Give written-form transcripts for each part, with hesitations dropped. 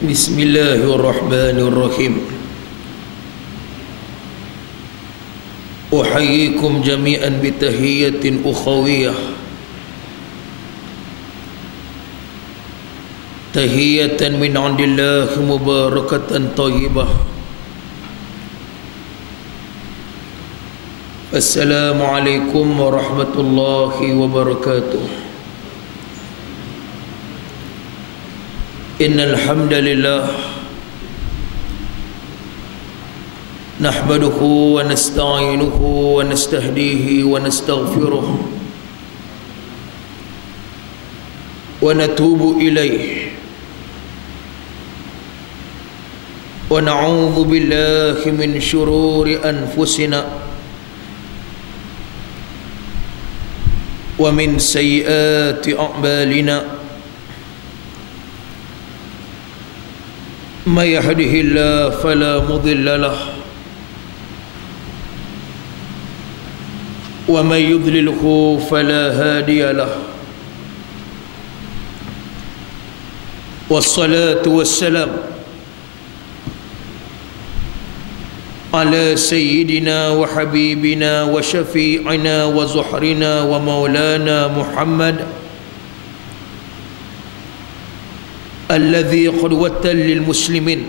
Bismillahirrahmanirrahim. Uhayyikum jami'an bitahiyyatin ukhawiyah, tahiyatan min 'indillah mubarakatan thayyibah. Assalamualaikum warahmatullahi wabarakatuh. Innal hamdalillah nahmaduhu wa nasta'inuhu wa nastahdihi wa nastaghfiruh wa natubu ilayh wa na'udzu billahi min shururi anfusina wa min sayyiati a'malina. من يهده الله فلا مضل له ومن يضلله فلا هادي له والصلاة والسلام على سيدنا وحبيبنا وشفيعنا وزهرنا ومولانا محمد الذي قدوة للمسلمين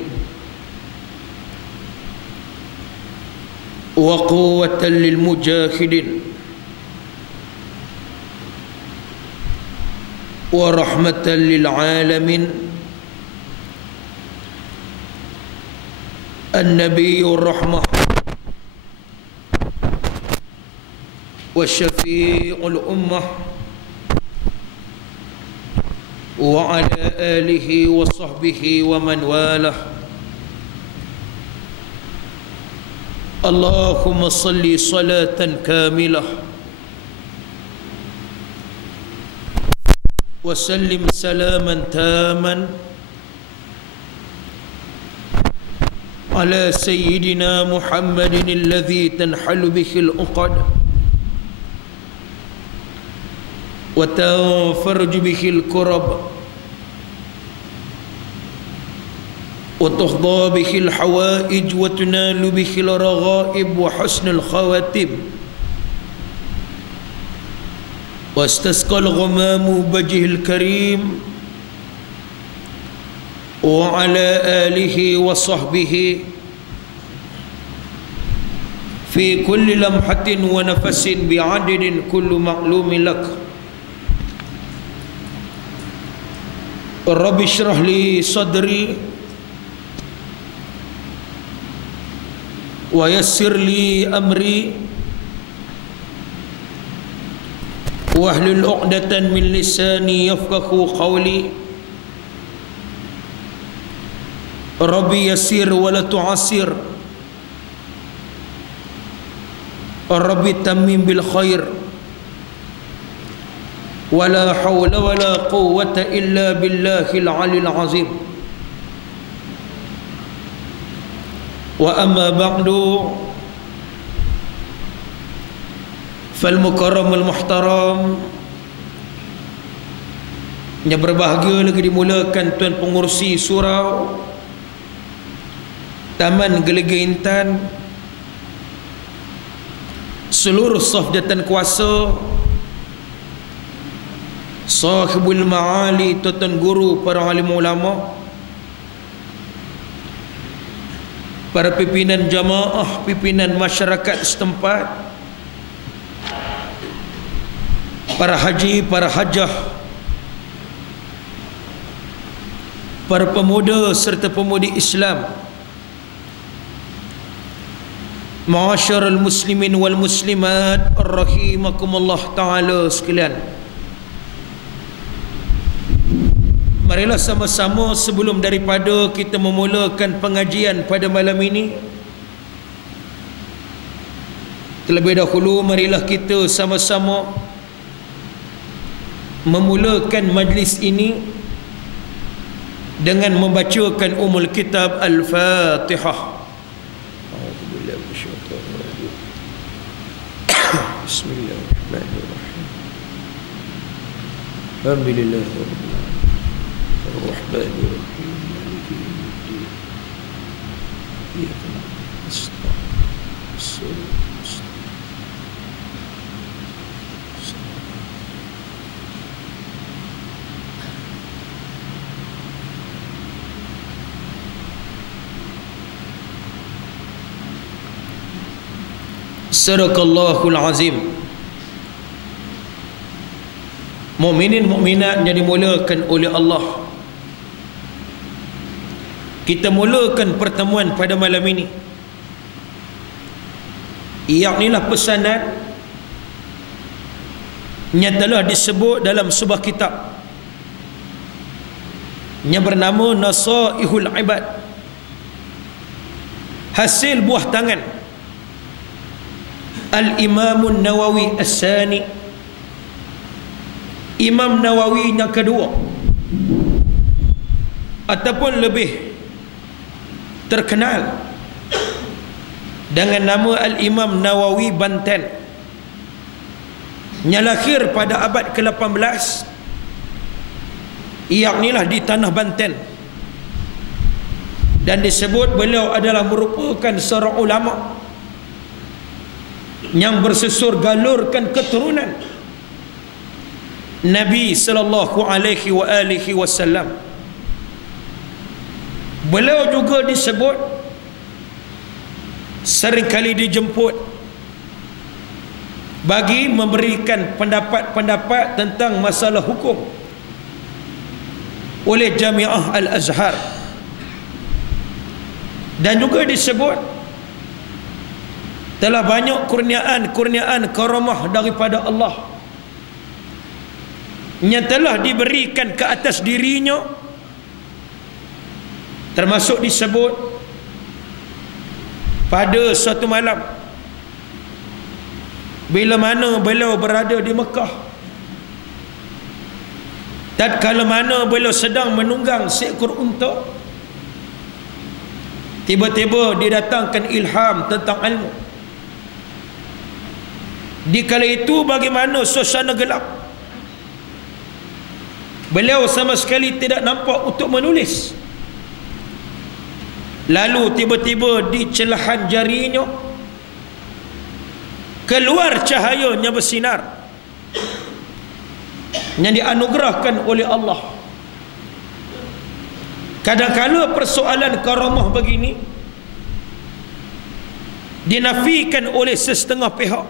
وقوة للمجاهدين ورحمة للعالمين، النبي الرحمة والشفيع الأمة وعلى آله وصحبه ومن والاه. اللهم صل صلاة كاملة وسلم سلاما تاما على سيدنا محمد الذي تنحل به العقد وتنفرج به الكرب وتقضى به الحوائج وتنال به الرغائب وحسن الخواتم واستسقى الغمام بوجهه الكريم وعلى آله وصحبه في كل لمحة ونفس بعدد كل معلوم لك. رب اشرح لي صدري ويسر لي أمري واحلل عقدة من لساني يفقهوا قولي. ربي يسر ولا تعسر، ربي تمم بالخير، ولا حول ولا قوة إلا بالله العلي العظيم. وأما بعد فالمكرم المحترم, yang berbahagia lagi dimulakan Tuan Pengurusi Surau Taman Gelega Intan, seluruh saf jawatan kuasa, sahibul ma'ali, tuan guru, para alim ulama, para pimpinan jamaah, pimpinan masyarakat setempat, para haji, para hajah, para pemuda serta pemudi Islam, ma'asyarul muslimin wal muslimat rahimakumullah ta'ala sekalian. Marilah sama-sama sebelum daripada kita memulakan pengajian pada malam ini, terlebih dahulu marilah kita sama-sama memulakan majlis ini dengan membacakan umul kitab Al-Fatihah. Bismillahirrahmanirrahim. Alhamdulillah الرحمن الرحيم مالك Sadaqallahul azim. Mukminin mukminat yang dimulakan oleh Allah, kita mulakan pertemuan pada malam ini. Iaknilah pesanan yang telah disebut dalam sebuah kitab yang bernama Nasaihul Ibad, hasil buah tangan Al-Imamun Nawawi As-Sani, Imam Nawawi yang kedua, ataupun lebih terkenal dengan nama Al-Imam Nawawi Banten, yang lahir pada abad ke-18, iaknilah di tanah Banten, dan disebut beliau adalah merupakan seorang ulama yang bersusur galurkan keturunan Nabi sallallahu alaihi wasallam. Beliau juga disebut seringkali dijemput bagi memberikan pendapat-pendapat tentang masalah hukum oleh Jamiah Al-Azhar, dan juga disebut telah banyak kurniaan karamah daripada Allah yang telah diberikan ke atas dirinya, termasuk disebut pada suatu malam bila mana beliau berada di Mekah, tatkala mana beliau sedang menunggang seekor unta, tiba-tiba didatangkan ilham tentang ilmu. Di kala itu bagaimana suasana gelap, beliau sama sekali tidak nampak untuk menulis. Lalu tiba-tiba di celahan jarinya keluar cahaya yang bersinar yang dianugerahkan oleh Allah. Kadang-kadang persoalan karamah begini dinafikan oleh setengah pihak,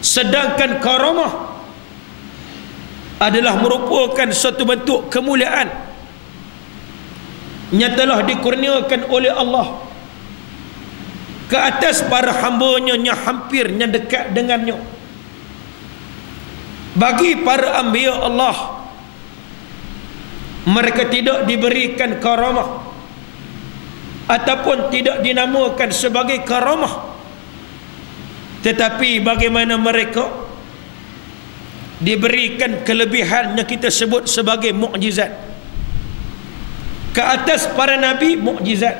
sedangkan karamah adalah merupakan suatu bentuk kemuliaan yang telah dikurniakan oleh Allah ke atas para hambanya yang hampir, yang dekat dengannya. Bagi para anbiya Allah, mereka tidak diberikan karamah ataupun tidak dinamakan sebagai karamah, tetapi bagaimana mereka diberikan kelebihan yang kita sebut sebagai mukjizat. Ke atas para nabi mukjizat,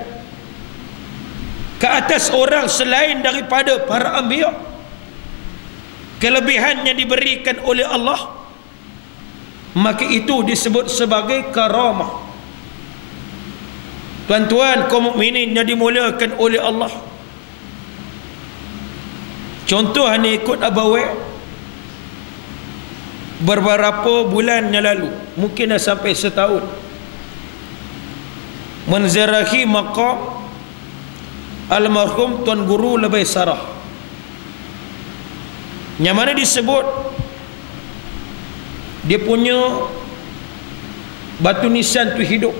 ke atas orang selain daripada para anbiya, kelebihan yang diberikan oleh Allah, maka itu disebut sebagai karamah. Tuan-tuan kaum mukminin yang dimuliakan oleh Allah, contoh ni ikut abawai beberapa bulan yang lalu, mungkin dah sampai setahun, menziarahi maqam almarhum Tuan Guru Lebay Sarah, yang mana disebut dia punya batu nisan tu hidup,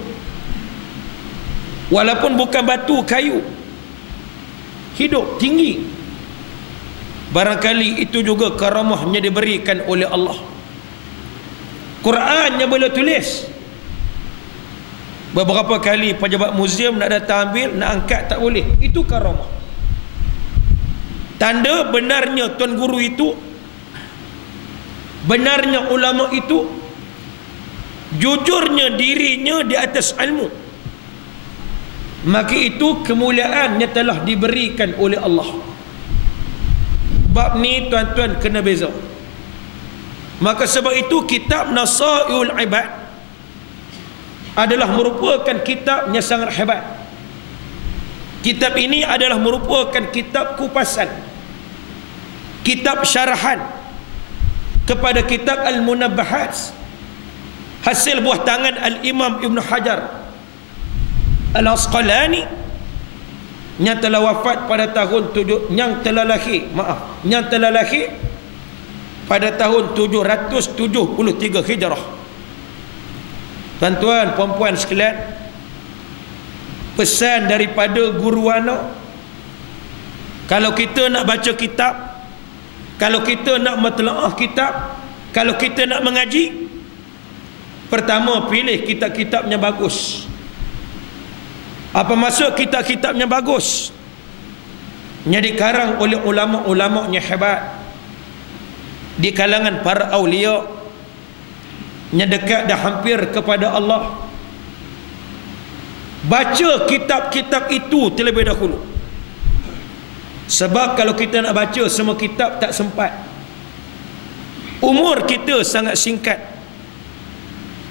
walaupun bukan batu kayu, hidup tinggi. Barangkali itu juga karamahnya diberikan oleh Allah. Quran yang boleh tulis, beberapa kali pejabat muzium nak datang ambil, nak angkat tak boleh. Itu karamah. Tanda benarnya Tuan Guru itu, benarnya ulama itu, jujurnya dirinya di atas ilmu, maka itu kemuliaan yang telah diberikan oleh Allah. Bab ni tuan-tuan kena beza. Maka sebab itu kitab Nasaihul Ibad adalah merupakan kitab yang sangat hebat. Kitab ini adalah merupakan kitab kupasan, kitab syarahan kepada kitab Al-Munabbahat, hasil buah tangan Al-Imam Ibn Hajar Al-Asqalani, yang telah wafat pada tahun yang telah lahir pada tahun 773 Hijrah. Tuan-tuan, puan-puan sekalian, pesan daripada guru ana, kalau kita nak baca kitab, kalau kita nak mentelaah kitab, kalau kita nak mengaji, pertama pilih kitab-kitabnya bagus. Apa maksud kitab-kitabnya bagus? Yang dikarang oleh ulama-ulamanya hebat di kalangan para awliya yang dekat dah hampir kepada Allah. Baca kitab-kitab itu terlebih dahulu. Sebab kalau kita nak baca semua kitab tak sempat. Umur kita sangat singkat.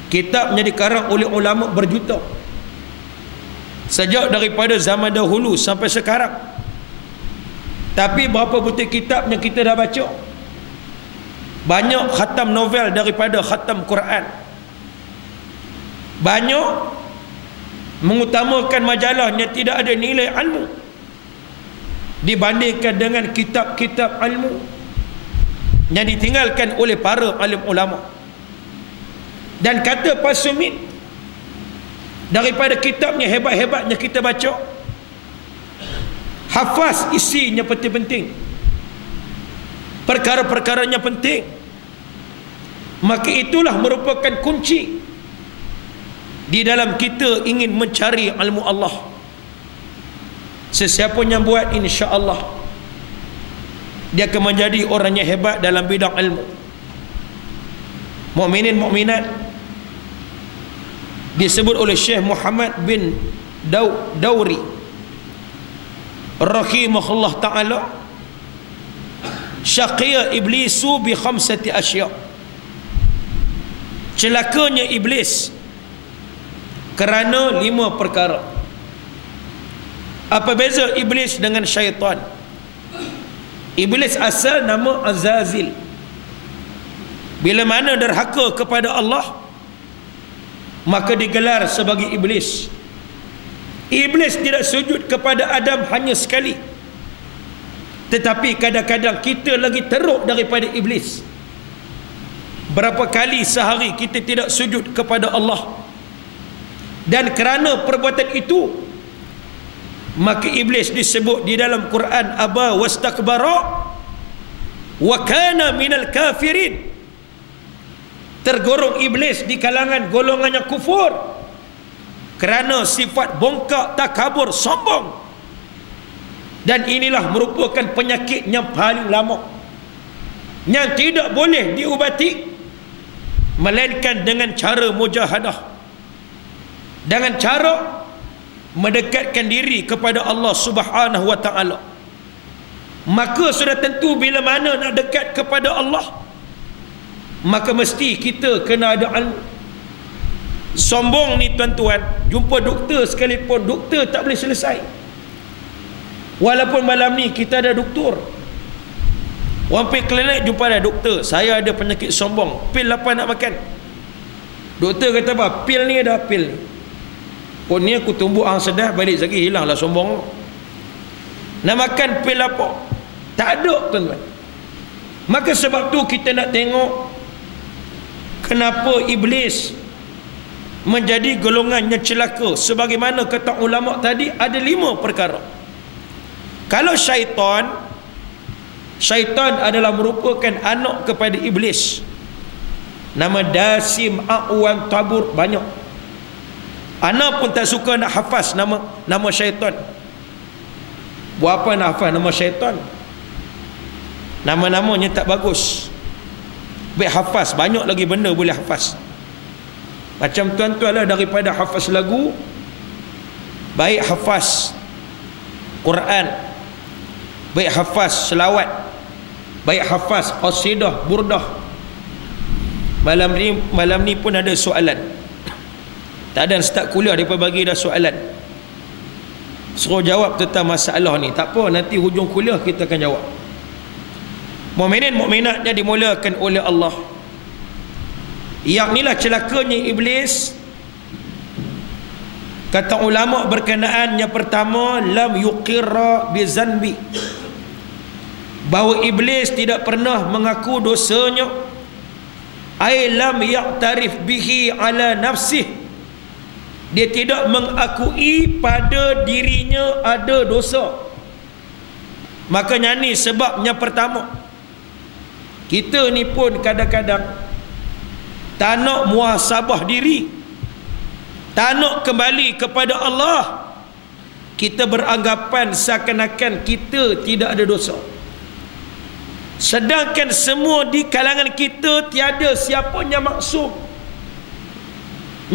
Kitabnya dikarang oleh ulama berjuta. Sejak daripada zaman dahulu sampai sekarang. Tapi berapa butir kitab yang kita dah baca? Banyak khatam novel daripada khatam Quran. Banyak mengutamakan majalah yang tidak ada nilai ilmu dibandingkan dengan kitab-kitab ilmu yang ditinggalkan oleh para alim ulama. Dan kata Pak Sumit, daripada kitabnya hebat-hebatnya kita baca, hafaz isinya penting-penting, perkara-perkaranya penting, maka itulah merupakan kunci di dalam kita ingin mencari ilmu Allah. Sesiapa yang buat, insya-Allah dia akan menjadi orang yang hebat dalam bidang ilmu. Mukminin mukminat disebut oleh Syekh Muhammad bin Dauri rahimahullah ta'ala, syaqiya iblisu bi khamsati asya', celakanya iblis kerana 5 perkara. Apa beza iblis dengan syaitan? Iblis asal nama Azazil. Bila mana derhaka kepada Allah, maka digelar sebagai iblis. Iblis tidak sujud kepada Adam hanya sekali, tetapi kadang-kadang kita lagi teruk daripada iblis. Berapa kali sehari kita tidak sujud kepada Allah, dan kerana perbuatan itu maka iblis disebut di dalam Quran aba wastakbara wa kana minal kafirin. Tergolong iblis di kalangan golongan yang kufur kerana sifat bongkak, takabur, sombong. Dan inilah merupakan penyakit yang paling lama yang tidak boleh diubati melainkan dengan cara mujahadah, dengan cara mendekatkan diri kepada Allah Subhanahu wa ta'ala. Maka sudah tentu bila mana nak dekat kepada Allah, maka mesti kita kena ada ilmu. Sombong ni tuan-tuan, jumpa doktor sekalipun, doktor tak boleh selesai. Walaupun malam ni kita ada doktor, orang pergi klinik jumpa ada doktor, saya ada penyakit sombong, pil apa nak makan? Doktor kata apa? Pil ni ada, pil ni. Oh ni aku tumbuk hang sedah, balik lagi hilanglah sombong. Nak makan pil apa? Tak ada, tuan-tuan. Maka sebab tu kita nak tengok kenapa iblis menjadi golongan yang celaka. Sebagaimana kata ulama tadi, ada 5 perkara. Kalau syaitan adalah merupakan anak kepada iblis. Nama Dasim, A'wan, Tabur, banyak. Anak pun tak suka nak hafaz nama syaitan. Buat apa nak hafaz nama syaitan? Nama-namanya tak bagus. Baik hafaz, banyak lagi benda boleh hafaz. Macam tuan-tuan lah, daripada hafaz lagu, baik hafaz Quran, baik hafaz selawat, baik hafaz qasidah, burdah. Malam ni pun ada soalan. Tak ada start kuliah dia pun bagi dah soalan, suruh jawab tentang masalah ni. Tak apa, nanti hujung kuliah kita akan jawab. Mukminin mukminatnya dimulakan oleh Allah, yang inilah celakanya iblis. Kata ulama berkenaan yang pertama, lam yuqirra bi zanbi, bahawa iblis tidak pernah mengaku dosanya. Ai lam ya'tarif bihi ala nafsih, dia tidak mengakui pada dirinya ada dosa. Makanya ni sebabnya pertama. Kita ni pun kadang-kadang tak nak muhasabah diri, tak nak kembali kepada Allah. Kita beranggapan seakan-akan kita tidak ada dosa, sedangkan semua di kalangan kita tiada siapa yang maksum.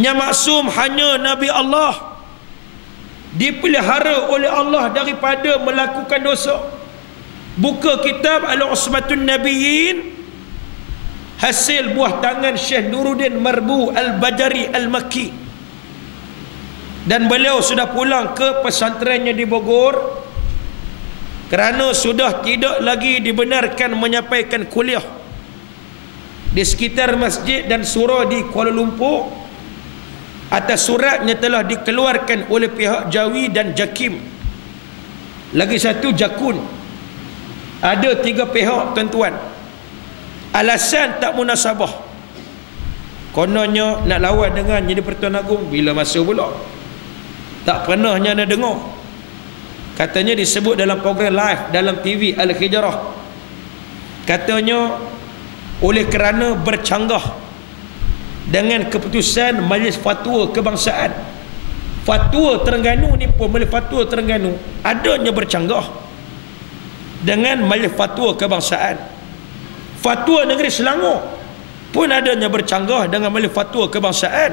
Yang maksum hanya Nabi Allah, dipelihara oleh Allah daripada melakukan dosa. Buka kitab Al-Usmatun Nabiyyin, hasil buah tangan Syekh Nuruddin Marbu Al-Bajari Al-Makki, dan beliau sudah pulang ke pesantrennya di Bogor kerana sudah tidak lagi dibenarkan menyampaikan kuliah di sekitar masjid dan surau di Kuala Lumpur atas suratnya telah dikeluarkan oleh pihak Jawi dan Jakim, lagi satu Jakun. Ada 3 pihak tuan-tuan. Alasan tak munasabah, kononnya nak lawan dengan jadi Pertuan Agong. Bila masa pula? Tak pernahnya nak dengar. Katanya disebut dalam program live dalam TV Al-Hijrah, katanya oleh kerana bercanggah dengan keputusan Majlis Fatwa Kebangsaan. Fatwa Terengganu ni pun, Majlis Fatwa Terengganu adanya bercanggah dengan Majlis Fatwa Kebangsaan. Fatwa Negeri Selangor pun adanya bercanggah dengan Majlis Fatwa Kebangsaan.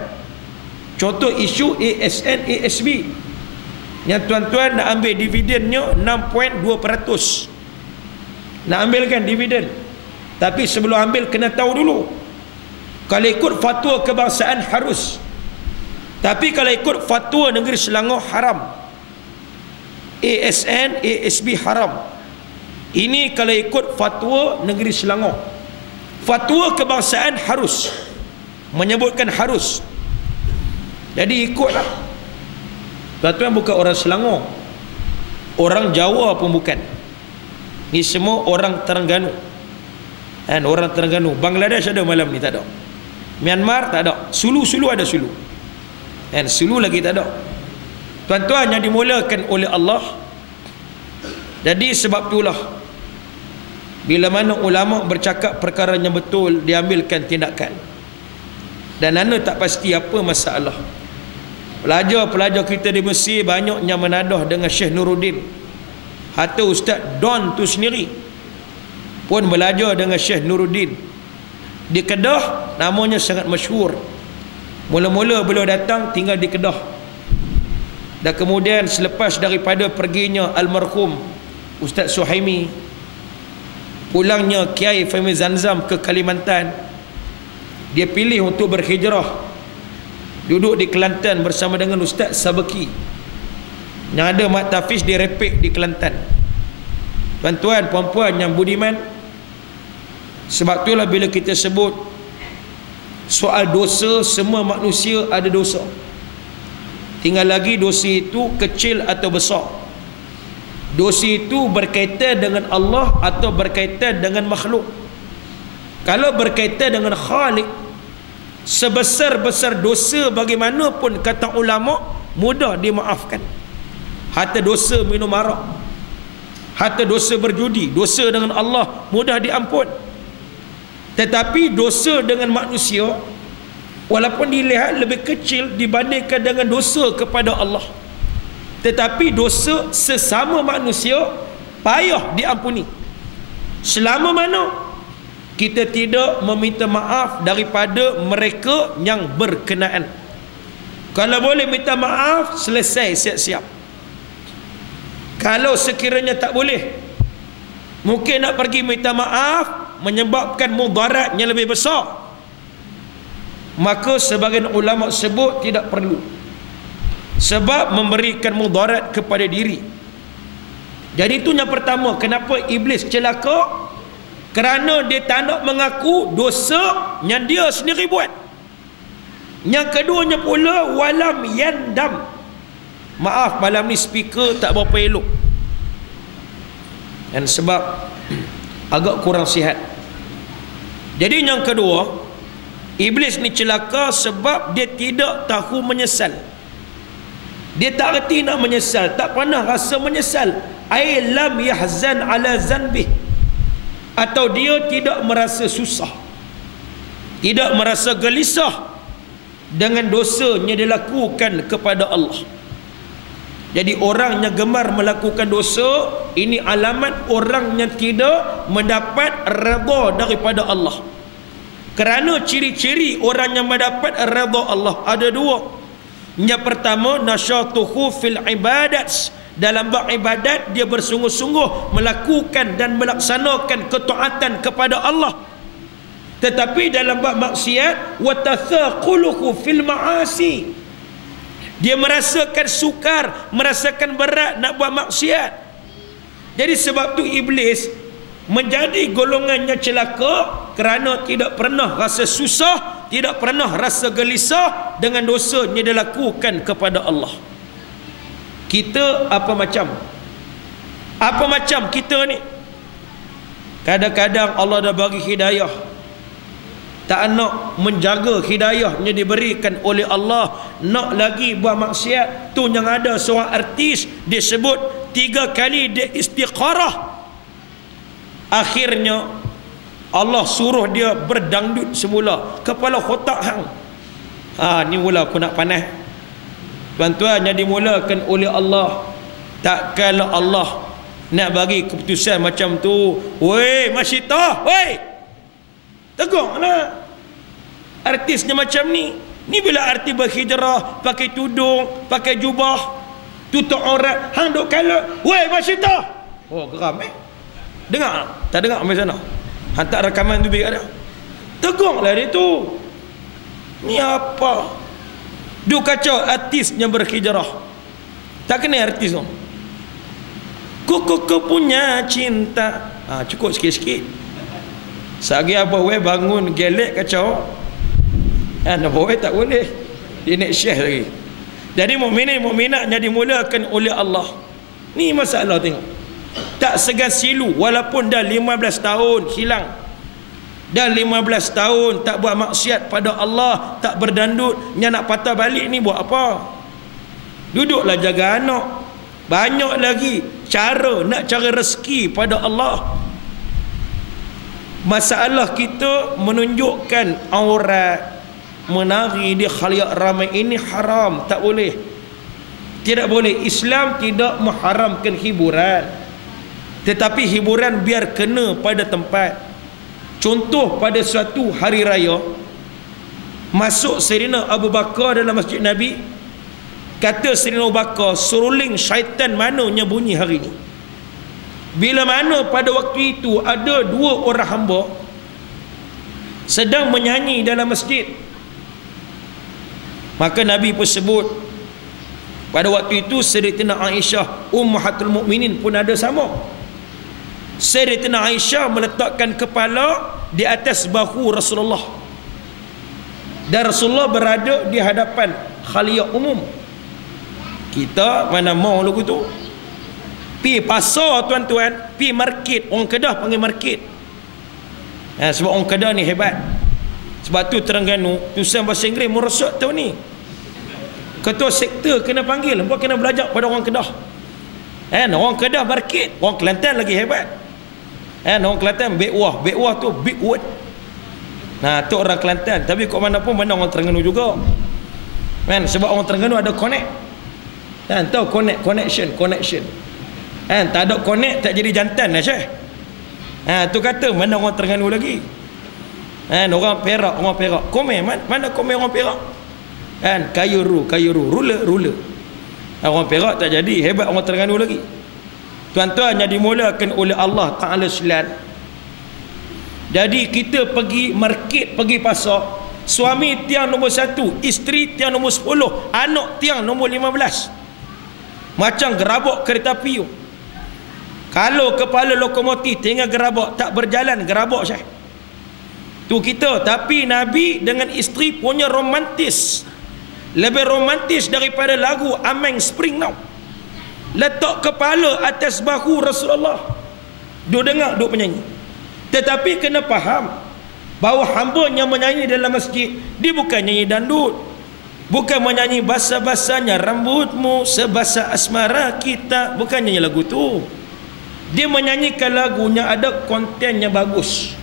Contoh isu ASN ASB yang tuan-tuan nak ambil dividennya 6.2%. Nak ambilkan dividen, tapi sebelum ambil kena tahu dulu. Kalau ikut fatwa kebangsaan harus, tapi kalau ikut fatwa Negeri Selangor haram. ASN ASB haram. Ini kalau ikut fatwa Negeri Selangor. Fatwa kebangsaan harus, menyebutkan harus. Jadi ikutlah. Tuan-tuan bukan orang Selangor, orang Jawa pun bukan. Ni semua orang Terengganu. Dan orang Terengganu. Bangladesh ada malam ni? Tak ada. Myanmar tak ada. Sulu ada Sulu. Dan Sulu lagi tak ada. Tuan-tuan yang dimulakan oleh Allah. Jadi sebab itulah, bila mana ulama bercakap perkara yang betul, diambilkan tindakan. Dan anda tak pasti apa masalah. Pelajar-pelajar kita di Mesir banyak yang menadah dengan Syekh Nuruddin. Hatta Ustaz Don tu sendiri pun belajar dengan Syekh Nuruddin. Di Kedah namanya sangat masyhur. Mula-mula beliau datang tinggal di Kedah, dan kemudian selepas daripada perginya almarhum Ustaz Suhaimi, pulangnya Kiai Fahmi Zamzam ke Kalimantan, dia pilih untuk berhijrah, duduk di Kelantan bersama dengan Ustaz Sabaki yang ada mat tahfiz di Repek di Kelantan. Tuan-tuan puan-puan yang budiman, sebab itulah bila kita sebut soal dosa, semua manusia ada dosa. Tinggal lagi dosa itu kecil atau besar. Dosa itu berkaitan dengan Allah atau berkaitan dengan makhluk. Kalau berkaitan dengan Khalik, sebesar-besar dosa bagaimanapun kata ulama, mudah dimaafkan. Hatta dosa minum arak, hatta dosa berjudi, dosa dengan Allah mudah diampun. Tetapi dosa dengan manusia, walaupun dilihat lebih kecil dibandingkan dengan dosa kepada Allah, tetapi dosa sesama manusia payah diampuni selama mana kita tidak meminta maaf daripada mereka yang berkenaan. Kalau boleh minta maaf, selesai, siap-siap. Kalau sekiranya tak boleh, mungkin nak pergi minta maaf menyebabkan mudarat yang lebih besar, maka sebagian ulama sebut tidak perlu, sebab memberikan mudarat kepada diri. Jadi itu yang pertama, kenapa iblis celaka, kerana dia tak nak mengaku dosa yang dia sendiri buat. Yang keduanya pula, walam yandam, maaf malam ni speaker tak berapa elok, dan sebab agak kurang sihat. Jadi yang kedua, iblis ni celaka sebab dia tidak tahu menyesal. Dia tak reti nak menyesal, tak pernah rasa menyesal. Ai lam yahzan ala zanbih, atau dia tidak merasa susah, tidak merasa gelisah dengan dosanya dia lakukan kepada Allah. Jadi orang yang gemar melakukan dosa, ini alamat orang yang tidak mendapat redha daripada Allah. Kerana ciri-ciri orang yang mendapat redha Allah ada dua. Yang pertama, nasyatuhu fil ibadat. Dalam bab ibadat dia bersungguh-sungguh melakukan dan melaksanakan ketaatan kepada Allah. Tetapi dalam bab maksiat, wa tathaquluhu fil ma'asi, dia merasakan sukar, merasakan berat nak buat maksiat. Jadi sebab tu iblis menjadi golongannya celaka kerana tidak pernah rasa susah, tidak pernah rasa gelisah dengan dosa yang dia lakukan kepada Allah. Kita apa macam? Apa macam kita ni? Kadang-kadang Allah dah bagi hidayah, tak nak menjaga hidayahnya diberikan oleh Allah, nak lagi buat maksiat. Tu yang ada seorang artis disebut 3 kali dia istiqarah, akhirnya Allah suruh dia berdangdut semula, kepala kotak hang. Ni mula aku nak panas. Tuan-tuan, yang dimulakan oleh Allah. Takkanlah Allah nak bagi keputusan macam tu. Weh Masyitah, weh, tegaklah. Artisnya macam ni. Ni bila artis berhijrah, pakai tudung, pakai jubah, tutup aurat, hang duk kala, weh Masyitah. Oh, geram dengar? Tak dengar sampai sana? Hantar rakaman tu biar ada. Tegaklah dia tu. Ni apa? Duk kacau artis yang berhijrah. Tak kena artis tu. Kuku punya cinta. Cukup sikit-sikit. Sagi apa weh bangun gelek kacau. Apa weh tak boleh. Dia nak share lagi. Jadi mukminin mukminat yang dimulakan oleh Allah. Ni masalah tengok. Tak segan silu walaupun dah 15 tahun hilang. Dah 15 tahun tak buat maksiat pada Allah, tak berdandut, yang nak patah balik ni buat apa? Duduklah jaga anak. Banyak lagi cara nak cari rezeki pada Allah. Masalah kita menunjukkan aurat, menari di khalayak ramai ini haram, tak boleh. Tidak boleh. Islam tidak mengharamkan hiburan, tetapi hiburan biar kena pada tempat. Contoh, pada suatu hari raya, masuk Sayyidina Abu Bakar dalam masjid Nabi. Kata Sayyidina Abu Bakar, seruling syaitan mananya bunyi hari ini. Bila mana pada waktu itu ada 2 orang hamba sedang menyanyi dalam masjid. Maka Nabi pun sebut, pada waktu itu Sayyidatina Aisyah Ummahatul Mukminin pun ada sama. Sayyidatina Aisyah meletakkan kepala di atas bahu Rasulullah, dan Rasulullah berada di hadapan khalayak umum. Kita mana mau lagu tu? Pi pasar tuan-tuan, pi market, orang Kedah panggil market. Sebab orang Kedah ni hebat. Sebab tu Terengganu tulisan bahasa Inggeris merosot tahun ni. Ketua sektor kena panggil, hangpa kena belajar pada orang Kedah. Orang Kedah market, orang Kelantan lagi hebat. Orang Kelantan big wah tu big word. Tu orang Kelantan, tapi kok mana pun mana orang Terengganu juga. Sebab orang Terengganu ada connect. Tahu connection. Tak ada connect tak jadi jantan lah Syekh. Tu kata mana orang Terengganu lagi. Orang Perak. Komen mana komen orang Perak? Kayuru, ruler. Orang Perak tak jadi, hebat orang Terengganu lagi. Tuan-tuan yang dimulakan oleh Allah Ta'ala silat. Jadi kita pergi market, pergi pasar, suami tiang nombor 1, isteri tiang nombor 10, anak tiang nombor 15. Macam gerabak kereta api. Kalau kepala lokomotif tinggal gerabak, tak berjalan gerabak Syekh. Tu kita. Tapi Nabi dengan isteri punya romantis. lebih romantis daripada lagu Ameng Spring Now. Letak kepala atas bahu Rasulullah, duk dengar, duk menyanyi. Tetapi kena faham bahawa hamba yang menyanyi dalam masjid, dia bukan nyanyi dandut, bukan menyanyi basah-basahnya rambutmu sebasah asmara kita, bukan nyanyi lagu tu. Dia menyanyikan lagunya ada konten yang bagus,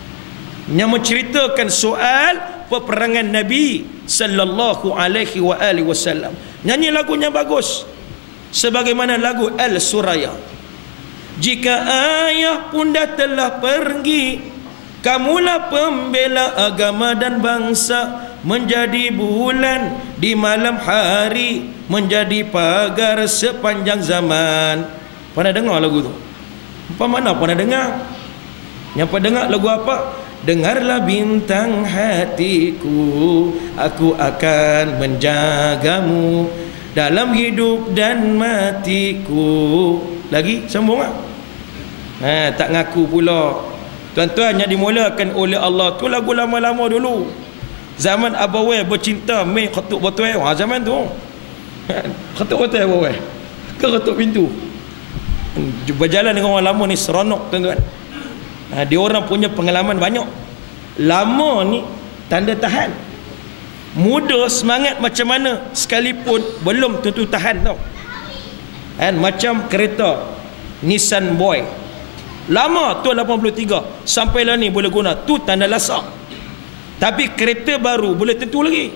yang menceritakan soal peperangan Nabi sallallahu alaihi wasallam. Nyanyi lagunya bagus, sebagaimana lagu Al-Suraya. Jika ayah bunda telah pergi, kamulah pembela agama dan bangsa, menjadi bulan di malam hari, menjadi pagar sepanjang zaman. Pernah dengar lagu tu? Apa mana pernah dengar? Yang pernah dengar lagu apa? Dengarlah bintang hatiku, aku akan menjagamu dalam hidup dan matiku. Lagi sambung tak? Tak ngaku pula. Tuan-tuan yang dimulakan oleh Allah tu lagu lama-lama dulu. Zaman Abawai bercinta mai ketuk botol. Zaman tu. Ketuk botol Abawai. Ke ketuk pintu. Berjalan dengan orang lama ni seronok tuan-tuan. Dia orang punya pengalaman banyak. Lama ni tanda tahan. Muda semangat macam mana sekalipun belum tentu tahan tau. Macam kereta Nissan Boy, lama tu 83 sampai lah ni boleh guna, tu tanda lasak. Tapi kereta baru boleh tentu lagi.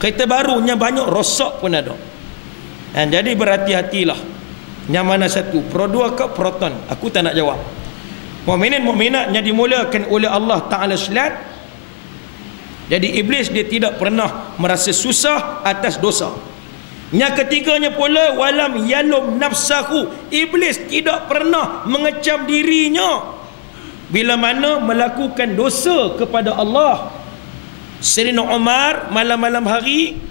Kereta barunya banyak rosak pun ada. Jadi berhati-hatilah. Yang mana satu, Pro 2 ke Proton? Aku tak nak jawab. Mukminin mukminat yang dimulakan oleh Allah Ta'ala sekalian, jadi iblis dia tidak pernah merasa susah atas dosa. Yang ketiganya pula, walam yalum nafsahu, iblis tidak pernah mengecam dirinya bila mana melakukan dosa kepada Allah. Sayyidina Umar malam-malam hari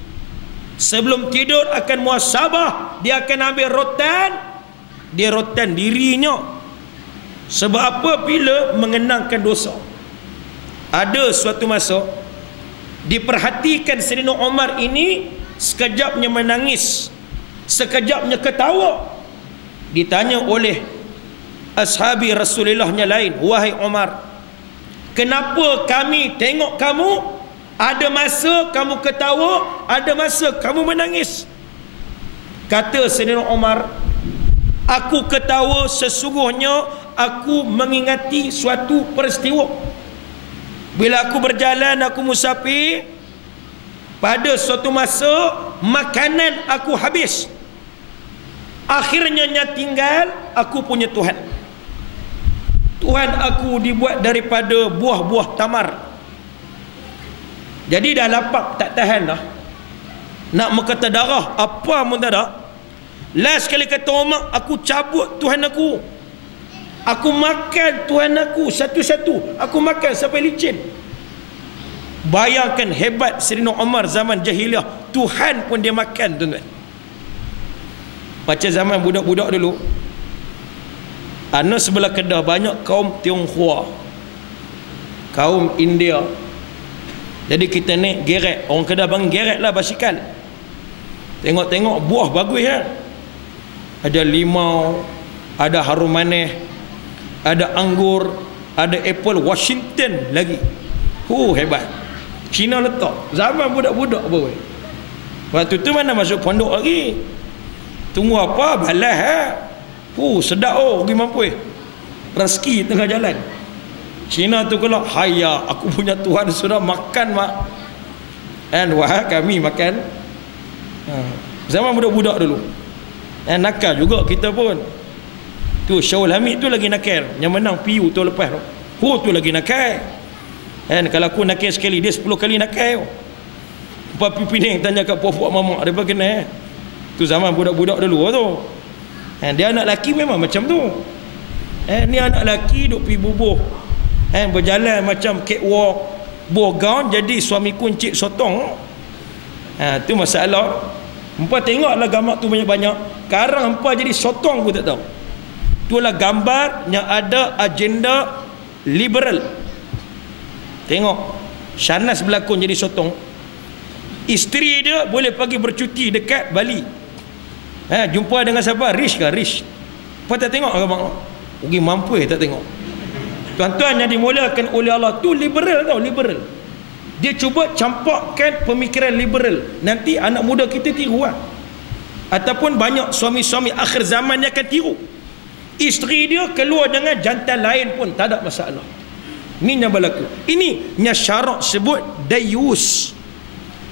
sebelum tidur akan muhasabah, dia akan ambil rotan, dia rotan dirinya. Sebab apa? Bila mengenangkan dosa. Ada suatu masa diperhatikan Sayyidina Umar ini, sekejapnya menangis, sekejapnya ketawa. Ditanya oleh ashabi Rasulullah-nya lain, wahai Umar, kenapa kami tengok kamu ada masa kamu ketawa, ada masa kamu menangis? Kata Sayyidina Umar, aku ketawa sesungguhnya aku mengingati suatu peristiwa. Bila aku berjalan, aku musafir, pada suatu masa makanan aku habis, akhirnya yang tinggal aku punya Tuhan. Tuhan aku dibuat daripada buah-buah tamar. Jadi dah lapar tak tahan dah, nak mengkata darah apa pun tak ada. Last sekali kata Umar, aku cabut Tuhan aku, aku makan Tuhan aku satu-satu, aku makan sampai licin. Bayangkan hebat Sayyidina Umar zaman jahiliah, Tuhan pun dia makan tuan-tuan. Macam zaman budak-budak dulu, ana sebelah Kedah banyak kaum Tionghoa, kaum India. Jadi kita naik geret, orang Kedah panggil geret lah, basikal. Tengok-tengok buah bagus ya. Ada limau, ada harum manis, ada anggur, ada apple Washington lagi. Hebat. Cina letak zaman budak-budak apa. Waktu tu mana masuk pondok lagi. Tunggu apa? Balas ha. Sedap pergi mampu. Rezeki tengah jalan. Cina tu kalau haya, aku punya Tuhan sudah makan mak. Wah kami makan. Zaman budak-budak dulu. Nakal juga kita pun. Tu Syahul Hamid tu lagi nakal. Yang menang PU tu lepas tu. Tu lagi nakal. Kalau aku nakal sekali, dia 10 kali nakal. Papi Pening tanya kat puak-puak mamak, dia berkenal. Tu zaman budak-budak dulu tu. Dia anak lelaki memang macam tu. Ni anak lelaki duk pergi bubuh, berjalan macam catwalk, buah gaun, jadi suami kuncik sotong. Tu masalah. Hampa tengoklah gambar tu banyak-banyak. Sekarang hampa jadi sotong pun tak tahu. Itulah gambar yang ada agenda liberal. Tengok Shanas berlakon jadi sotong. Isteri dia boleh pergi bercuti dekat Bali. Jumpa dengan siapa? Rich ke? Rich. Apa tak tengok abang? Pergi mampu tak tengok. Tuan-tuan yang dimulakan oleh Allah tu liberal tau, liberal. Dia cuba campakkan pemikiran liberal. Nanti anak muda kita tiru lah. Ataupun banyak suami-suami akhir zaman yang akan tiru. Isteri dia keluar dengan jantan lain pun tak ada masalah. Ini yang berlaku. Ini yang syarak sebut dayus.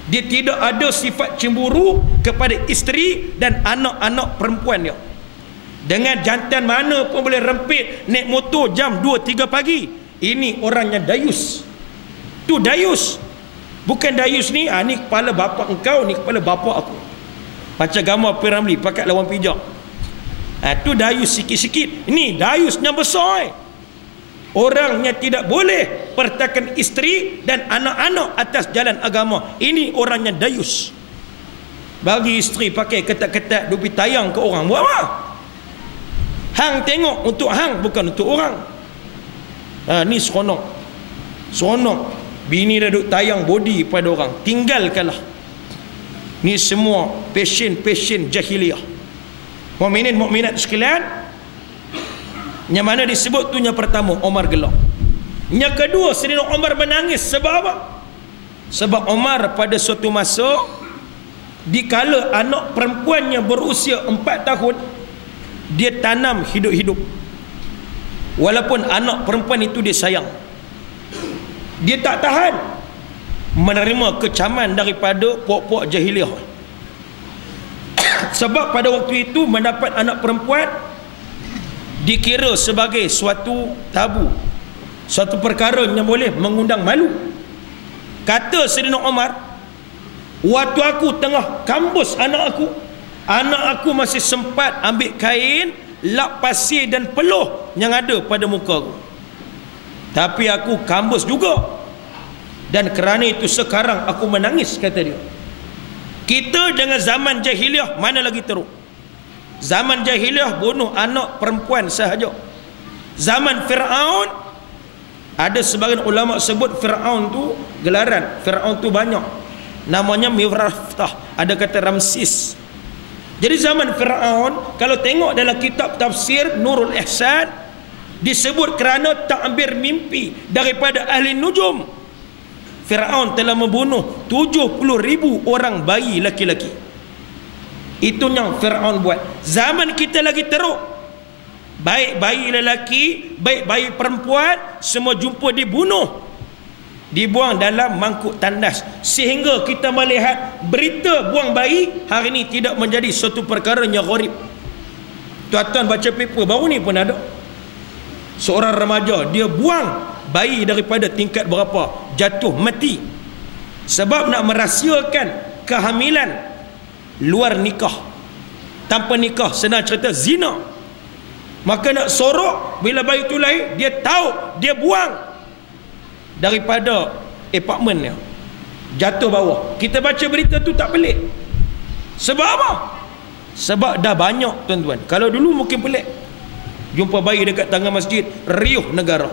Dia tidak ada sifat cemburu kepada isteri dan anak-anak perempuan dia. Dengan jantan mana pun boleh rempit, naik motor jam 2-3 pagi. Ini orangnya dayus. Tu dayus. Bukan dayus ni, ni kepala bapa engkau, ni kepala bapa aku. Macam gambar Piramli pakai lawan pijak. Tu dayus sikit-sikit. Ini dayus yang besar. Orang yang tidak boleh pertakan isteri dan anak-anak atas jalan agama. Ini orangnya dayus. Bagi isteri pakai ketat-ketat, dupi tayang ke orang. Buat apa? Hang tengok untuk hang, bukan untuk orang. Ni seronok. Seronok. Bini dah duk tayang body pada orang. Tinggalkanlah. Ni semua passion jahiliah. Mukminin mukminat sekalian, yang mana disebut tu yang pertama, Omar gelak. Yang kedua, Sayyidina Omar menangis. Sebab apa? Sebab Omar pada suatu masa, dikala anak perempuannya berusia 4 tahun, dia tanam hidup-hidup. Walaupun anak perempuan itu dia sayang, dia tak tahan menerima kecaman daripada puak-puak jahiliah. Sebab pada waktu itu mendapat anak perempuan dikira sebagai suatu tabu, suatu perkara yang boleh mengundang malu. Kata Sayyidina Omar, waktu aku tengah kambus anak aku masih sempat ambil kain, lap pasir dan peluh yang ada pada muka aku. Tapi aku kambus juga, dan kerana itu sekarang aku menangis, kata dia. Kita dengan zaman jahiliah mana lagi teruk? Zaman jahiliah bunuh anak perempuan sahaja. Zaman Fir'aun, ada sebagian ulama sebut Fir'aun tu gelaran. Fir'aun tu banyak. Namanya Mifraftah. Ada kata Ramsis. Jadi zaman Fir'aun, kalau tengok dalam kitab tafsir Nurul Ihsan, disebut kerana tak ambil mimpi daripada ahli nujum, Fir'aun telah membunuh 70,000 orang bayi laki-laki. Itu yang Fir'aun buat. Zaman kita lagi teruk. Baik bayi lelaki, baik bayi perempuan, semua jumpa dibunuh, dibuang dalam mangkuk tandas. Sehingga kita melihat berita buang bayi hari ini tidak menjadi suatu perkara yang gharib. Tuan-tuan baca paper baru ni pun ada. Seorang remaja, dia buang bayi daripada tingkat berapa, jatuh mati. Sebab nak merahsiakan kehamilan luar nikah. Tanpa nikah, senang cerita zina. Maka nak sorok, bila bayi tu lahir, dia tahu, dia buang daripada apartmen dia, jatuh bawah. Kita baca berita tu tak pelik. Sebab apa? Sebab dah banyak, tuan-tuan. Kalau dulu mungkin pelik, jumpa bayi dekat tangga masjid, riuh negara.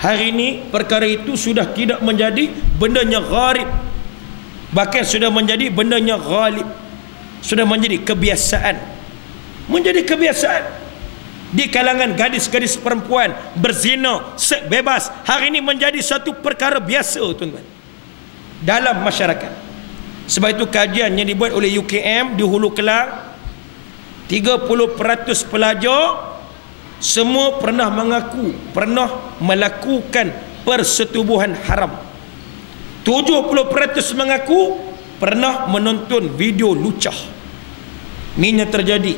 Hari ini perkara itu sudah tidak menjadi bendanya gharib, bahkan sudah menjadi bendanya ghalib. Sudah menjadi kebiasaan. Menjadi kebiasaan di kalangan gadis-gadis perempuan berzina, seks bebas. Hari ini menjadi satu perkara biasa, tuan-tuan, dalam masyarakat. Sebab itu kajian yang dibuat oleh UKM di Hulu Kelang, 30% pelajar semua pernah mengaku pernah melakukan persetubuhan haram. 70% mengaku pernah menonton video lucah. Ini yang terjadi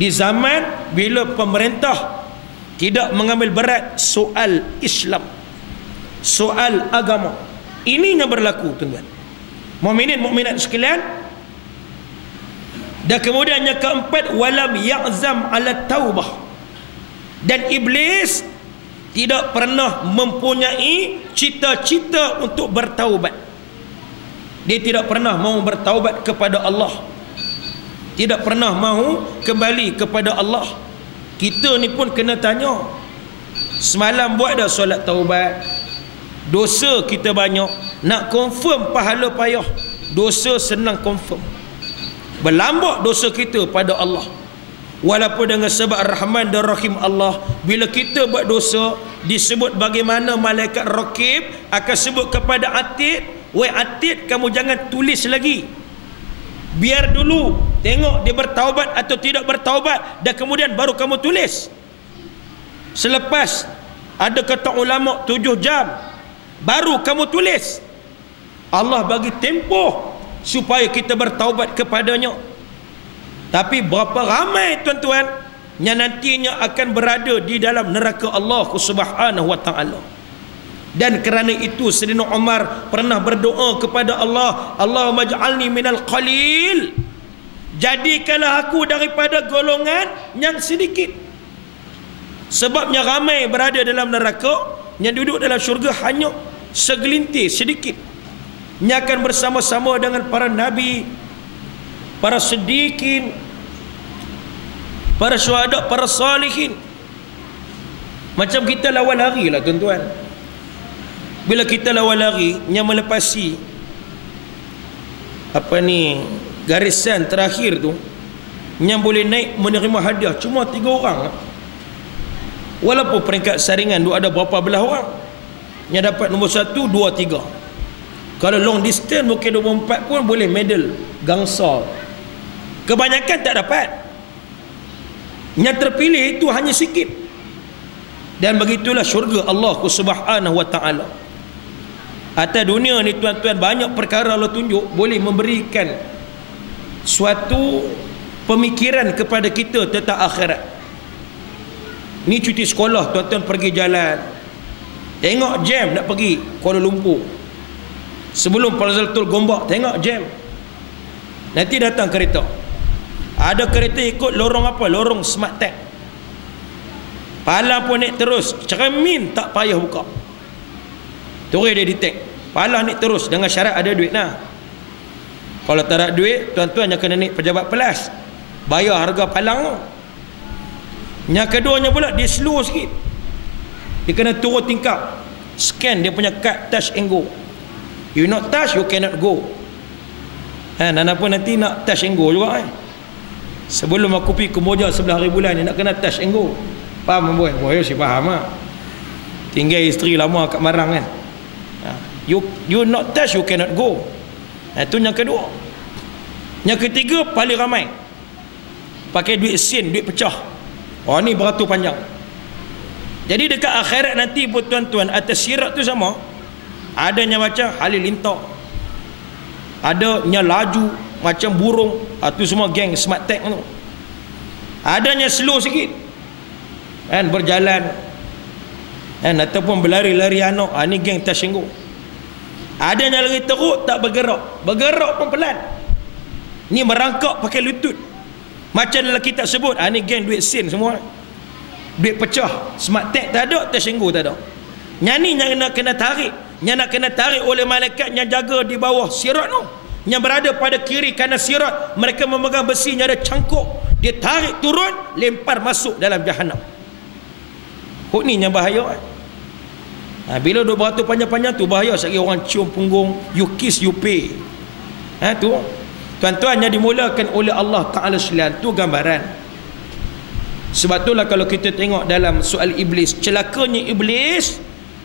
di zaman bila pemerintah tidak mengambil berat soal Islam, soal agama. Ini yang berlaku, tuan-tuan. Mukminin mukminat sekalian. Dan kemudian yang keempat, walam ya'zam ala taubah. Dan iblis tidak pernah mempunyai cita-cita untuk bertaubat. Dia tidak pernah mahu bertaubat kepada Allah, tidak pernah mahu kembali kepada Allah. Kita ni pun kena tanya. Semalam buat dah solat taubat, dosa kita banyak, nak confirm pahala payah, dosa senang confirm. Berlambak dosa kita pada Allah. Walaupun dengan sebab Rahman dan Rahim Allah, bila kita buat dosa, disebut bagaimana malaikat Raqib akan sebut kepada Atid, weh Atid, kamu jangan tulis lagi. Biar dulu tengok dia bertaubat atau tidak bertaubat, dan kemudian baru kamu tulis. Selepas ada kata ulama 7 jam baru kamu tulis. Allah bagi tempoh supaya kita bertaubat kepadanya. Tapi berapa ramai tuan-tuan yang nantinya akan berada di dalam neraka Allah Subhanahu wa taala. Dan kerana itu Sayyidina Umar pernah berdoa kepada Allah, Allahumma ij'alni minal qalil, jadikanlah aku daripada golongan yang sedikit. Sebabnya ramai berada dalam neraka, yang duduk dalam syurga hanya segelintir, sedikit. Yang akan bersama-sama dengan para nabi, para siddiqin, para syuhada, para salihin. Macam kita lawan lari lah tuan-tuan. Bila kita lawan lari, yang melepasi garisan terakhir tu, yang boleh naik menerima hadiah cuma 3 orang. Walaupun peringkat saringan tu ada berapa belah orang, yang dapat nombor 1, 2, 3. Kalau long distance mungkin 24 pun boleh medal gangsa. Kebanyakan tak dapat. Yang terpilih itu hanya sikit. Dan begitulah syurga Allah Subhanahu wa taala. Atas dunia ni tuan-tuan, banyak perkara Allah tunjuk boleh memberikan suatu pemikiran kepada kita tentang akhirat. Ni cuti sekolah, tuan-tuan pergi jalan, tengok jam nak pergi Kuala Lumpur, sebelum Plaza Tol Gombak tengok jam. Nanti datang kereta, ada kereta ikut lorong apa, lorong Smart Tag, palang pun naik terus, cermin tak payah buka, terus dia detect, palang naik terus dengan syarat ada duit nah. Kalau tak ada duit, tuan-tuan yang kena naik pejabat pelas, bayar harga palang tu. Yang keduanya pula, dia slow sikit, dia kena turun tingkap, scan dia punya kad touch and go. You not touch, you cannot go. Nana pun nanti nak touch and go juga. Sebelum aku pergi Kemboja 11 hari bulan ni, nak kena touch and go. Faham boy? Boy si faham lah. Tinggal isteri lama kat Marang kan. You not touch, you cannot go. Itu yang kedua. Yang ketiga paling ramai pakai duit sen, duit pecah. Oh, ni beratur panjang. Jadi dekat akhirat nanti pun tuan-tuan, atas sirat tu sama, adanya macam halilintar, adanya laju macam burung, tu semua geng Smart Tag tu. Adanya slow sikit kan, berjalan kan, ataupun berlari-lari anak, ni geng touch and go. Adanya lagi teruk, tak bergerak, bergerak pun pelan, ni merangkak pakai lutut. Macam dalam kitab sebut, ni geng duit sen semua, duit pecah. Smart Tag tak ada, touch and go tak ada. Yang ni yang nak kena tarik, yang nak kena tarik oleh malaikat yang jaga di bawah sirat tu, yang berada pada kiri kanan sirat. Mereka memegang besi yang ada cangkuk, dia tarik turun, lempar masuk dalam jahanam. Ni yang bahaya. Bila duk beratur panjang-panjang tu bahaya. Sekali orang cium punggung, you kiss you pay. Tu tuan-tuan yang dimulakan oleh Allah Ta'ala sekalian, tu gambaran. Sebab itulah kalau kita tengok dalam soal iblis, celakanya iblis,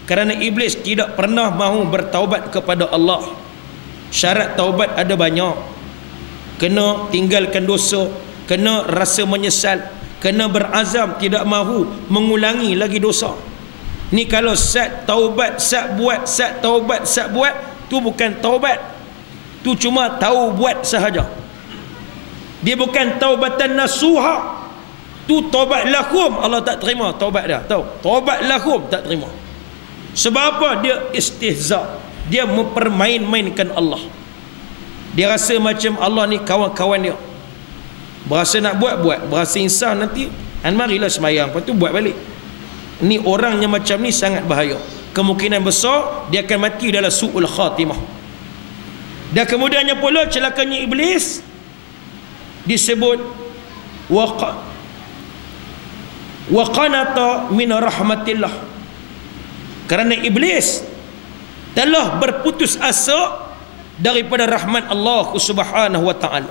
kerana iblis tidak pernah mahu bertaubat kepada Allah. Syarat taubat ada banyak. Kena tinggalkan dosa, kena rasa menyesal, kena berazam tidak mahu mengulangi lagi dosa. Ni kalau sat taubat, sat buat, sat taubat, sat buat, tu bukan taubat, tu cuma tahu buat sahaja. Dia bukan taubatan nasuha, tu taubat lakum, Allah tak terima taubat dia. Tahu, taubat lakum tak terima. Sebab apa? Dia istihza, dia mempermain-mainkan Allah. Dia rasa macam Allah ni kawan-kawan dia, berasa nak buat, berasa insan nanti marilah semayang, lepas tu buat balik. Ni orang yang macam ni sangat bahaya. Kemungkinan besar dia akan mati dalam su'ul khatimah. Dan kemudiannya pula celakanya iblis disebut waqanata min rahmatillah, kerana iblis telah berputus asa daripada rahmat Allah Subhanahu wa taala.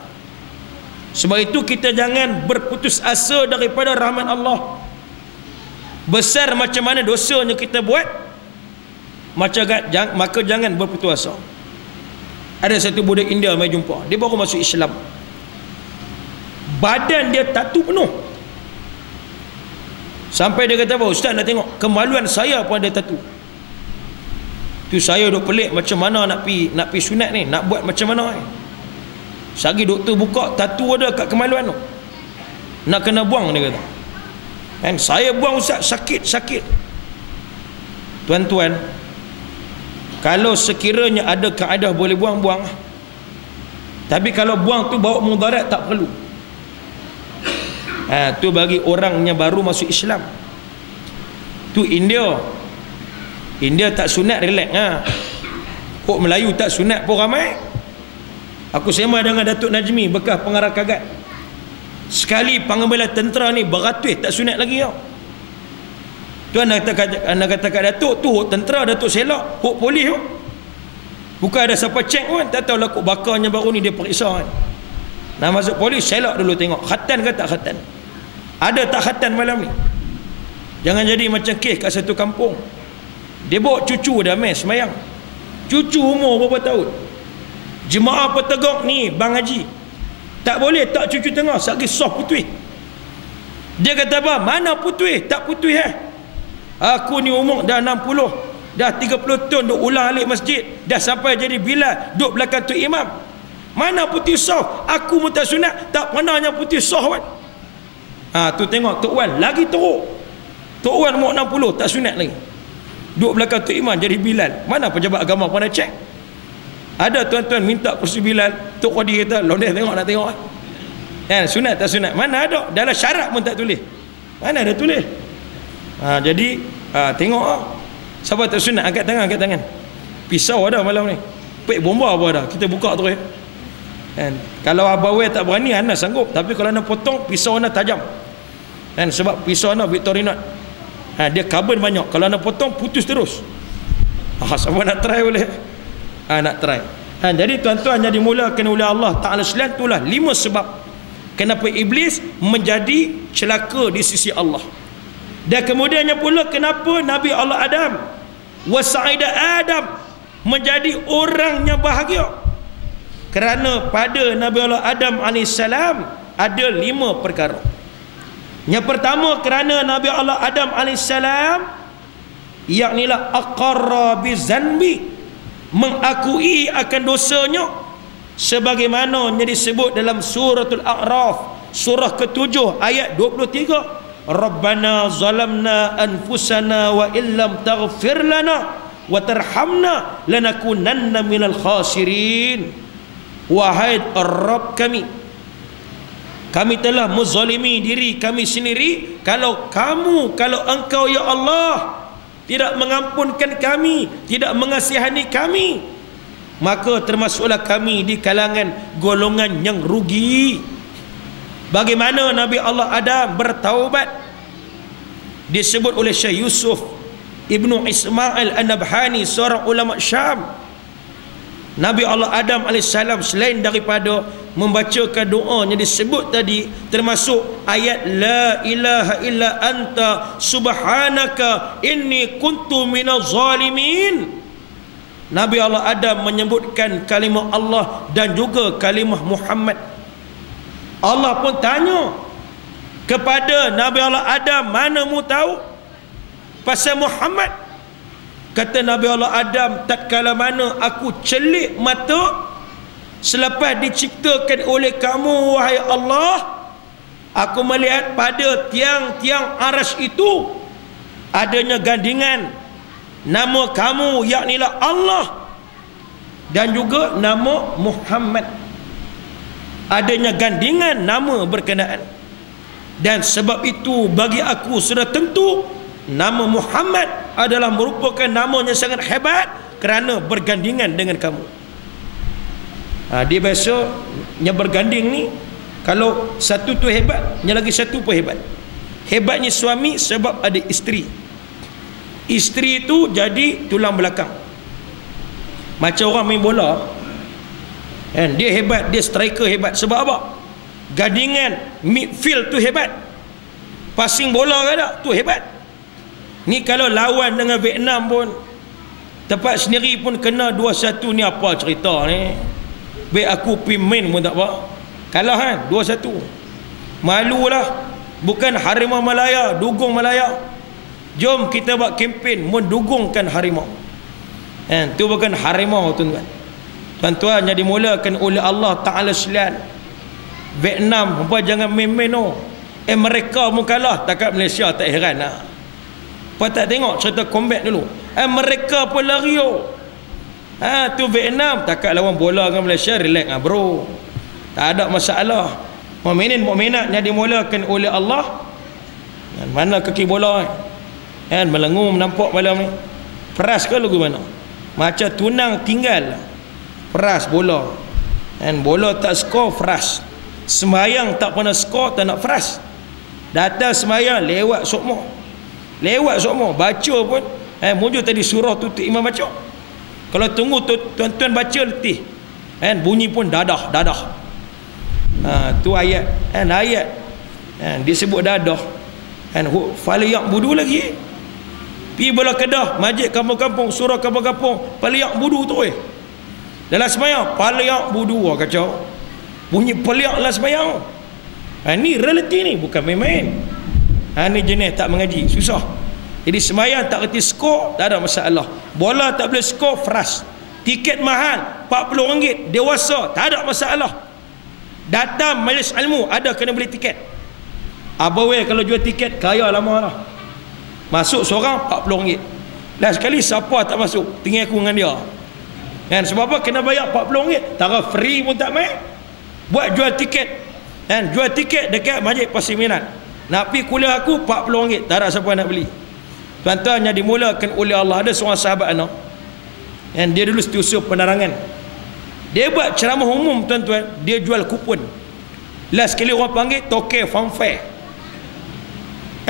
Sebab itu kita jangan berputus asa daripada rahmat Allah. Besar macam mana dosanya kita buat, maka jangan berputus asa. Ada satu budak India mai jumpa, dia baru masuk Islam. Badan dia tatu penuh. Sampai dia kata apa, ustaz nak tengok kemaluan saya pun ada tatu. Tu saya duk pelik macam mana nak pi sunat ni, nak buat macam mana ni. Sehari doktor buka, tatu ada kat kemaluan tu, nak kena buang dia kata. Kan saya buang ustaz, sakit. Tuan-tuan, kalau sekiranya ada kaedah boleh buang. Tapi kalau buang tu bawa mudarat tak perlu. Tu bagi orang yang baru masuk Islam. Tu India tak sunat, relax Kok Melayu tak sunat pun ramai. Aku sembang dengan Datuk Najmi, bekas pengarah Kagat. Sekali penggembala tentera ni beratus tak sunat lagi tau. Tu anda kata kat Datuk tu tentera, Datuk selak, hok polis tu. Bukan ada siapa cek pun, tak tahu lah kok bakarnya baru ni dia periksa kan. Nak masuk polis, selak dulu tengok khatan ke tak khatan. Ada tak khatan malam ni. Jangan jadi macam kes kat satu kampung. Dia bawa cucu dah mes semayang. Cucu umur berapa tahun. Jemaah petegak ni Bang Haji, tak boleh tak cucu tengah, sagi soft putih. Dia kata apa? Mana putih? Tak putih Aku ni umur dah 60, dah 30 tahun duk ulang alik masjid, dah sampai jadi Bilal, duk belakang tu imam. Mana putih soft? Aku pun tak sunat, tak pernah yang putih soft kan. Tu tengok Tok Wan lagi teruk. Tok Wan umur 60 tak sunat lagi, duk belakang tu imam jadi Bilal. Mana pejabat agama pernah cek? Ada tuan-tuan minta kursi Bilal, Tok Qadi kata londeh tengok, nak tengok kan sunat tak sunat. Mana ada, dalam syarat pun tak tulis. Mana ada tulis. Jadi tengok siapa tak sunat angkat tangan. Pisau ada malam ni, pek bomba apa ada, kita buka terus kan. Kalau abawai tak berani, anda sanggup. Tapi kalau anda potong, pisau anda tajam kan, sebab pisau anda Victorinox dia karbon banyak. Kalau anda potong, putus terus. Siapa nak try boleh. Nak try. Jadi tuan-tuan yang dimulakan oleh Allah Ta'ala sekalian, itulah 5 sebab kenapa iblis menjadi celaka di sisi Allah. Dan kemudiannya pula kenapa Nabi Allah Adam wa Sa'ida Adam menjadi orang yang bahagia. Kerana pada Nabi Allah Adam AS ada 5 perkara. Yang pertama, kerana Nabi Allah Adam AS yaknilah aqarra bi zanbi, mengakui akan dosanya, sebagaimana yang disebut dalam suratul A'raf surah ke-7 ayat 23, Rabbana zalamna anfusana wa illam taghfir lana wa tarhamna lanakunanna minal khasirin. Wahai Rabb kami telah menzalimi diri kami sendiri. Kalau engkau ya Allah tidak mengampunkan kami, tidak mengasihani kami, maka termasuklah kami di kalangan golongan yang rugi. Bagaimana Nabi Allah Adam bertaubat disebut oleh Syekh Yusuf Ibnu Ismail An-Nabhani, seorang ulama Syam. Nabi Allah Adam AS selain daripada membacakan doa yang disebut tadi, termasuk ayat la ilaha illa anta subhanaka inni kuntu minaz zalimin, Nabi Allah Adam menyebutkan kalimah Allah dan juga kalimah Muhammad. Allah pun tanya kepada Nabi Allah Adam, mana mu tahu pasal Muhammad? Kata Nabi Allah Adam, tatkala mana aku celik mata selepas diciptakan oleh kamu wahai Allah, aku melihat pada tiang-tiang arasy itu adanya gandingan nama kamu, yaknilah Allah, dan juga nama Muhammad. Adanya gandingan nama berkenaan, dan sebab itu bagi aku sudah tentu nama Muhammad adalah merupakan nama yang sangat hebat kerana bergandingan dengan kamu. Dia biasa yang berganding ni, kalau satu tu hebat, yang lagi satu pun hebat. Hebatnya suami sebab ada isteri. Isteri tu jadi tulang belakang. Macam orang main bola, Kan dia hebat, dia striker hebat. Sebab apa? Gadingan midfield tu hebat. Passing bola ke tak? Tu hebat. Ni kalau lawan dengan Vietnam pun tempat sendiri pun kena 2-1, ni apa cerita ni? Baik aku pimain pun tak apa. Kalah kan 2-1. Malulah. Bukan harimau Malaya, dukung Malaya. Jom kita buat kempen mendukungkan harimau. Kan tu bukan harimau tuan-tuan. Tuan-tuan yang dimulakan oleh Allah Ta'ala sekalian. Vietnam apa jangan main-main no. Mereka pun kalah takat Malaysia, tak heran lah. Apa tak tengok cerita combat dulu. Mereka pun lari tu Vietnam takat lawan bola dengan Malaysia, relax lah bro. Tak ada masalah. Mukminin yang dimulakan oleh Allah. Mana kaki bola kan melengum nampak malam ni. Peras ke lagu mana? Macam tunang tinggal. Peras bola. Kan bola tak skor, peras. Sembayang tak pernah skor, tak nak peras. Datang sembayang lewat sokmo. Baca pun mujur tadi surah tu imam baca. Kalau tunggu tuan-tuan baca letih. Kan bunyi pun dadah. Tu ayat. Ayat. Dia sebut dadah. Faliyak budu lagi. Pergi bola Kedah, masjid kampung-kampung, surah kampung-kampung, faliyak budu tu dalam sembahyang, faliyak budu kacau. Bunyi faliyak dalam sembahyang. Ni realiti ni, bukan main-main. Ni jenis tak mengaji, susah. Jadi sembahyang tak reti skor, tak ada masalah. Bola tak boleh skor, fras. Tiket mahal RM40, dewasa, tak ada masalah. Datang majlis ilmu, ada kena beli tiket. Abawai kalau jual tiket, kaya lama lah. Masuk seorang RM40. Dah sekali siapa tak masuk, tinggal aku dengan dia. Kan sebab apa? Kena bayar RM40. Tara free pun tak main. Buat jual tiket. Kan jual tiket dekat Masjid Pasir Minat. Nak pergi kuliah aku RM40. Tak ada siapa nak beli. Tuan-tuan yang dimulakan oleh Allah, ada seorang sahabat anak. Kan dia dulu setiausaha penerangan. Dia buat ceramah umum tuan-tuan, dia jual kupon. Last sekali orang panggil toke fanfare.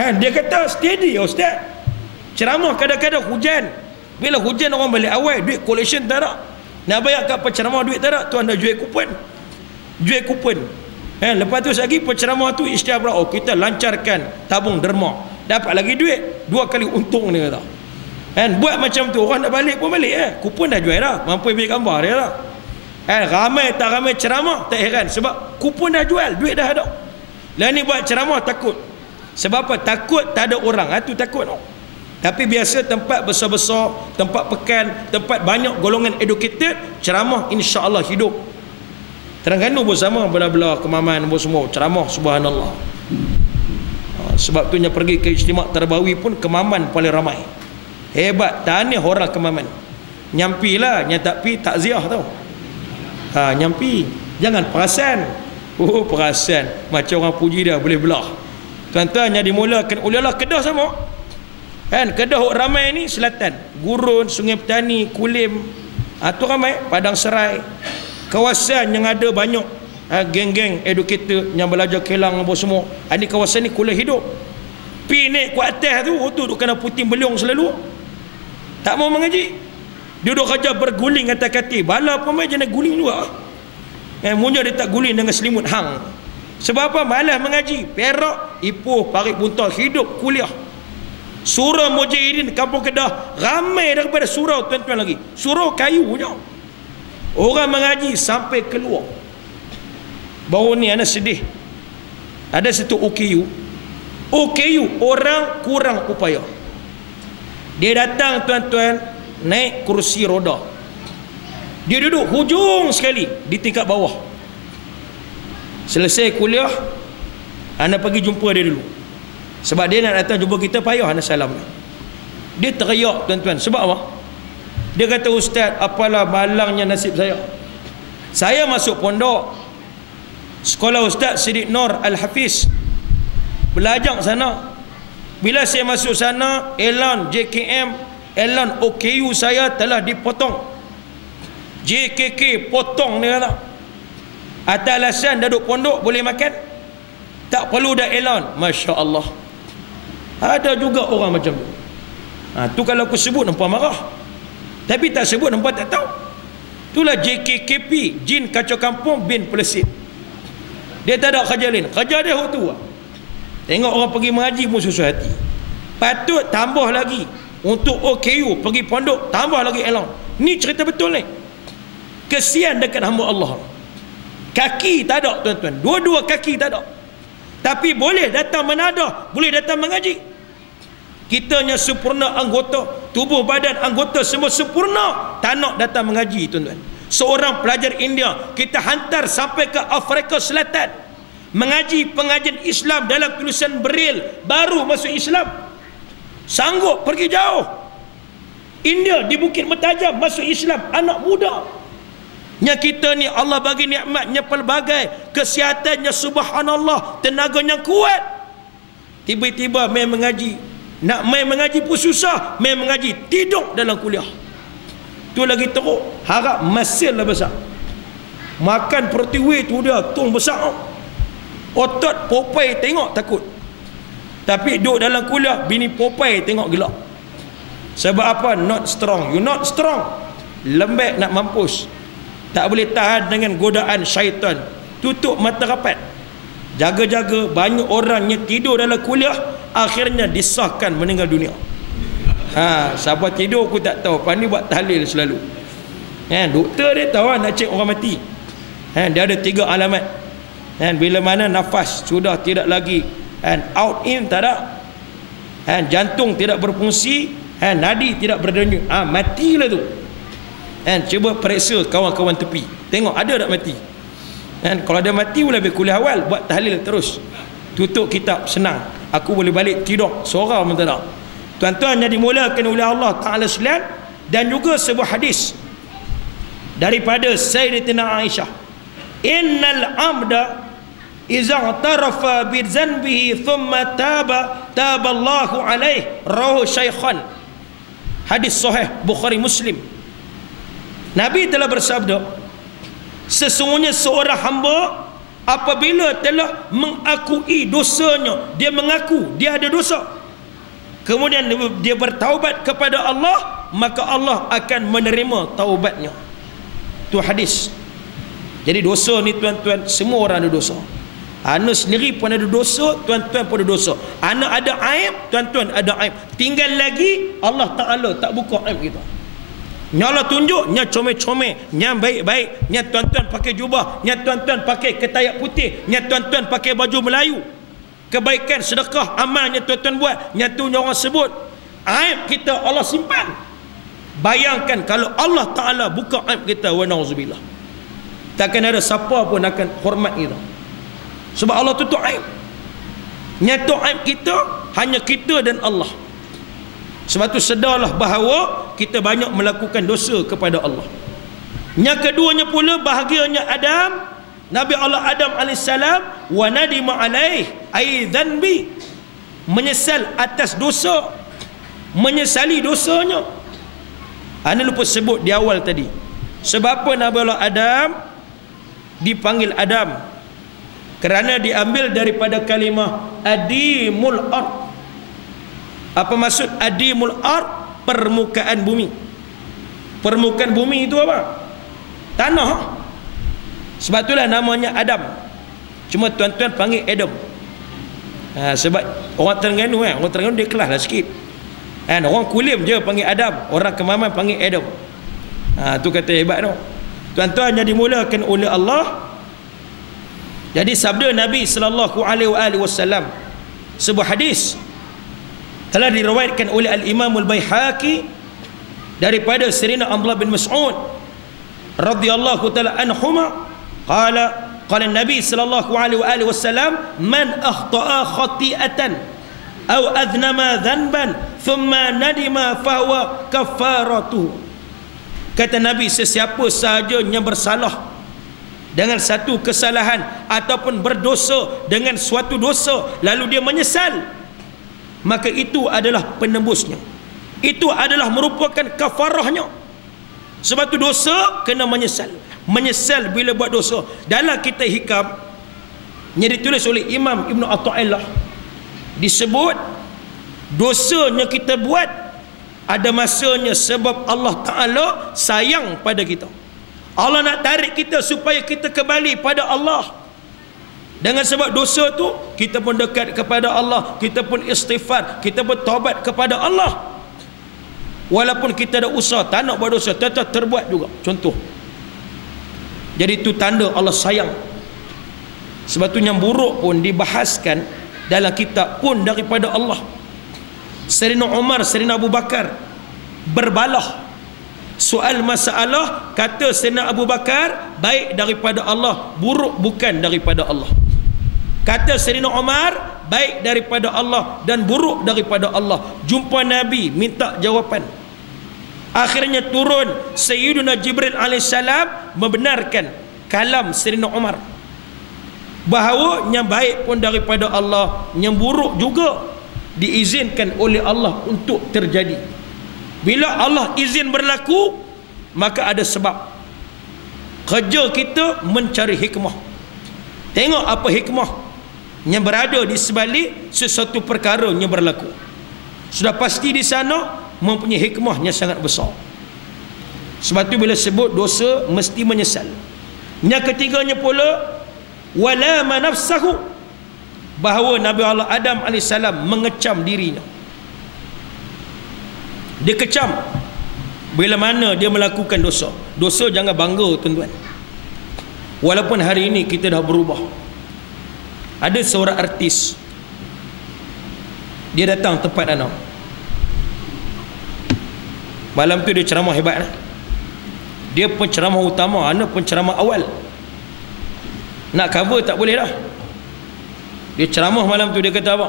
Dia kata steady ustaz. Ceramah kadang-kadang hujan. Bila hujan orang balik awal, duit collection tak ada. Nak bayar kat penceramah duit tak ada, tuan dah jual kupon. Lepas tu lagi penceramah tu istiar berapa? Kita lancarkan tabung derma. Dapat lagi duit, 2 kali untung dia kata. Buat macam tu, orang nak balik pun balik kupon dah jual dah. Mampu ambil gambar dia dah. Ramai tak ramai ceramah tak heran, sebab kupon dah jual, duit dah ada. Lah ni buat ceramah takut. Sebab apa? Takut tak ada orang. Tu takut. Tapi biasa tempat besar-besar, tempat pekan, tempat banyak golongan educated, ceramah insya-Allah hidup. Terengganu pun sama, bela-bela Kemaman pun semua ceramah, subhanallah. Sebab tu yang pergi ke Ijtima' Tarbawi pun Kemaman paling ramai. Hebat, tahniah orang Kemaman. Nyampilah, yang tak pi takziah tau. Nyampi. Jangan perasan. Perasan. Macam orang puji dia boleh belah. Tuan-tuan yang dimulakan oleh Allah, Kedah sama. Kedah ramai ni selatan. Gurun, Sungai Petani, Kulim. Tu ramai. Padang Serai. Kawasan yang ada banyak geng-geng educator yang belajar kelang apa semua. Ni kawasan ni kuliah hidup. Pi naik ke atas tu, duduk kena puting beliung selalu. Tak mau mengaji. Duduk kerja berguling kata-kata. Bala pun main jenis guling juga. Munya dia tak guling dengan selimut hang. Sebab apa? Malas mengaji. Perak, Ipoh, Parit Buntar, hidup kuliah. Surau Mujahidin Kampung Kedah ramai daripada surau tuan-tuan lagi. Surau kayu je. Orang mengaji sampai keluar. Baru ni anak sedih. Ada satu OKU. Orang kurang upaya. Dia datang tuan-tuan naik kursi roda. Dia duduk hujung sekali di tingkat bawah. Selesai kuliah, anda pergi jumpa dia dulu. Sebab dia nak datang jumpa kita, payah anda salam. Dia teriak tuan-tuan. Sebab apa? Dia kata, ustaz, apalah malangnya nasib saya. Saya masuk pondok sekolah Ustaz Siddiq Nur Al-Hafiz, belajar sana. Bila saya masuk sana, elan JKM, elan OKU saya telah dipotong. JKK potong dia kata. Atas alasan duduk pondok boleh makan, tak perlu dah elan. Masya Allah. Ada juga orang macam tu. Tu kalau aku sebut nampak marah, tapi tak sebut nampak tak tahu. Itulah JKKP, jin kacau kampung bin pelesit. Dia tak ada kerja lain, kerja dia tu lah. Tengok orang pergi mengaji pun susah hati. Patut tambah lagi untuk OKU pergi pondok, tambah lagi elong. Ni cerita betul ni. Kesian dekat hamba Allah. Kaki tak ada tuan-tuan, dua-dua kaki tak ada, tapi boleh datang menadah, boleh datang mengaji. Kitanya sempurna anggota, tubuh badan anggota semua sempurna, tak nak datang mengaji tuan-tuan. Seorang pelajar India kita hantar sampai ke Afrika Selatan mengaji pengajian Islam dalam tulisan Braille, baru masuk Islam, sanggup pergi jauh India, di Bukit Mertajam masuk Islam, anak muda. Yang kita ni Allah bagi nikmatnya pelbagai, kesihatannya subhanallah, tenaganya kuat. Tiba-tiba main mengaji, nak main mengaji pun susah, main mengaji tidur dalam kuliah. Tu lagi teruk, harap masil lah besar. Makan protein tu dia tung besar. Otot Popeye tengok takut. Tapi duduk dalam kuliah, bini Popeye tengok gelak. Sebab apa? Not strong. You not strong. Lembek nak mampus. Tak boleh tahan dengan godaan syaitan. Tutup mata rapat. Jaga-jaga, banyak orang yang tidur dalam kuliah akhirnya disahkan meninggal dunia. Siapa tidur aku tak tahu. Pani buat tahlil selalu. Doktor dia tahu nak cek orang mati. Dia ada 3 alamat. Bila mana nafas sudah tidak lagi out in tak ada. Jantung tidak berfungsi, nadi tidak berdenyut. Matilah tu. Cuba periksa kawan-kawan tepi, tengok ada tak mati. Kalau ada mati boleh lebih kuliah awal, buat tahlil terus, tutup kitab, senang. Aku boleh balik tidur, seorang pun tak ada. Tuan-tuan yang dimulakan oleh Allah Ta'ala sekalian, dan juga sebuah hadis daripada Sayyidatina Aisyah, innal amda iza tarafa bi zanbihi thumma taballahu alaih, rawahu syaikhan. Hadis sahih Bukhari Muslim. Nabi telah bersabda, sesungguhnya seorang hamba apabila telah mengakui dosanya, dia mengaku dia ada dosa, kemudian dia bertaubat kepada Allah, maka Allah akan menerima taubatnya. Itu hadis. Jadi dosa ni tuan-tuan, semua orang ada dosa. Ana sendiri pun ada dosa, tuan-tuan pun ada dosa. Ana ada aib, tuan-tuan ada aib. Tinggal lagi Allah Ta'ala tak buka aib kita. Nyala tunjuk, nya comel-comel, nya baik-baik, nya tuan-tuan pakai jubah, nya tuan-tuan pakai ketayak putih, nya tuan-tuan pakai baju Melayu. Kebaikan, sedekah, amal nya tuan-tuan buat, nya tu orang sebut. Aib kita Allah simpan. Bayangkan kalau Allah Ta'ala buka aib kita, wa na'udzubillah, takkan ada siapa pun akan hormat kita. Sebab Allah tutup aib. Nyata aib kita hanya kita dan Allah. Sebab tu sedarlah bahawa kita banyak melakukan dosa kepada Allah. Yang keduanya pula, bahagianya Adam, Nabi Allah Adam AS, wa nadima alaih ay dhanbi, menyesal atas dosa, menyesali dosanya. Ana lupa sebut di awal tadi, sebab apa Nabi Allah Adam dipanggil Adam? Kerana diambil daripada kalimah adimul ard. Apa maksud adimul ard? Permukaan bumi. Permukaan bumi itu apa? Tanah. Sebab itulah namanya Adam. Cuma tuan-tuan panggil Adam. Sebab orang Terengganu, orang Terengganu dia kelas lah sikit. Orang Kulim je panggil Adam, orang Kemaman panggil Adam. Tu kata hebat tu. Tuan-tuan yang dimulakan oleh Allah. Jadi sabda Nabi sallallahu alaihi wasallam, sebuah hadis telah diriwayatkan oleh Al-Imam Al-Baihaqi daripada Sayyidina Abdullah bin Mas'ud radhiyallahu taala anhuma, qala Nabi sallallahu alaihi wasallam, man akhta'a khati'atan aw adhnama dhanban thumma nadima fahuwa kafaratuh. Kata Nabi, sesiapa sahaja yang bersalah dengan satu kesalahan ataupun berdosa dengan suatu dosa lalu dia menyesal, maka itu adalah penembusnya, itu adalah merupakan kafarahnya. Sebab itu dosa kena menyesal. Menyesal bila buat dosa. Dalam kitab hikam yang ditulis oleh Imam Ibn Atha'illah disebut, dosanya kita buat ada masanya sebab Allah Ta'ala sayang pada kita. Allah nak tarik kita supaya kita kembali pada Allah. Dengan sebab dosa tu, kita pun dekat kepada Allah, kita pun istighfar, kita pun taubat kepada Allah. Walaupun kita ada usaha tak nak buat dosa, tetap terbuat juga. Contoh. Jadi itu tanda Allah sayang. Sebab tu yang buruk pun dibahaskan dalam kitab pun daripada Allah. Sayyidina Umar, Sayyidina Abu Bakar berbalah soal masalah, kata Sayyidina Abu Bakar baik daripada Allah, buruk bukan daripada Allah. Kata Sayyidina Umar baik daripada Allah dan buruk daripada Allah. Jumpa Nabi minta jawapan. Akhirnya turun Sayyidina Jibril alaihissalam membenarkan kalam Sayyidina Umar, bahawa yang baik pun daripada Allah, yang buruk juga diizinkan oleh Allah untuk terjadi. Bila Allah izin berlaku, maka ada sebab. Kerja kita mencari hikmah. Tengok apa hikmah yang berada di sebalik sesuatu perkara yang berlaku. Sudah pasti di sana mempunyai hikmah yang sangat besar. Sebab tu bila sebut dosa mesti menyesal. Yang ketiganya pula, wala manafsahu, bahawa Nabi Allah Adam AS mengecam dirinya. Dia kecam bila mana dia melakukan dosa. Dosa jangan bangga tuan-tuan. Walaupun hari ini kita dah berubah. Ada seorang artis, dia datang tempat anak. Malam tu dia ceramah hebat lah. Dia penceramah utama, anak penceramah awal. Nak cover tak boleh dah. Dia ceramah malam tu, dia kata apa?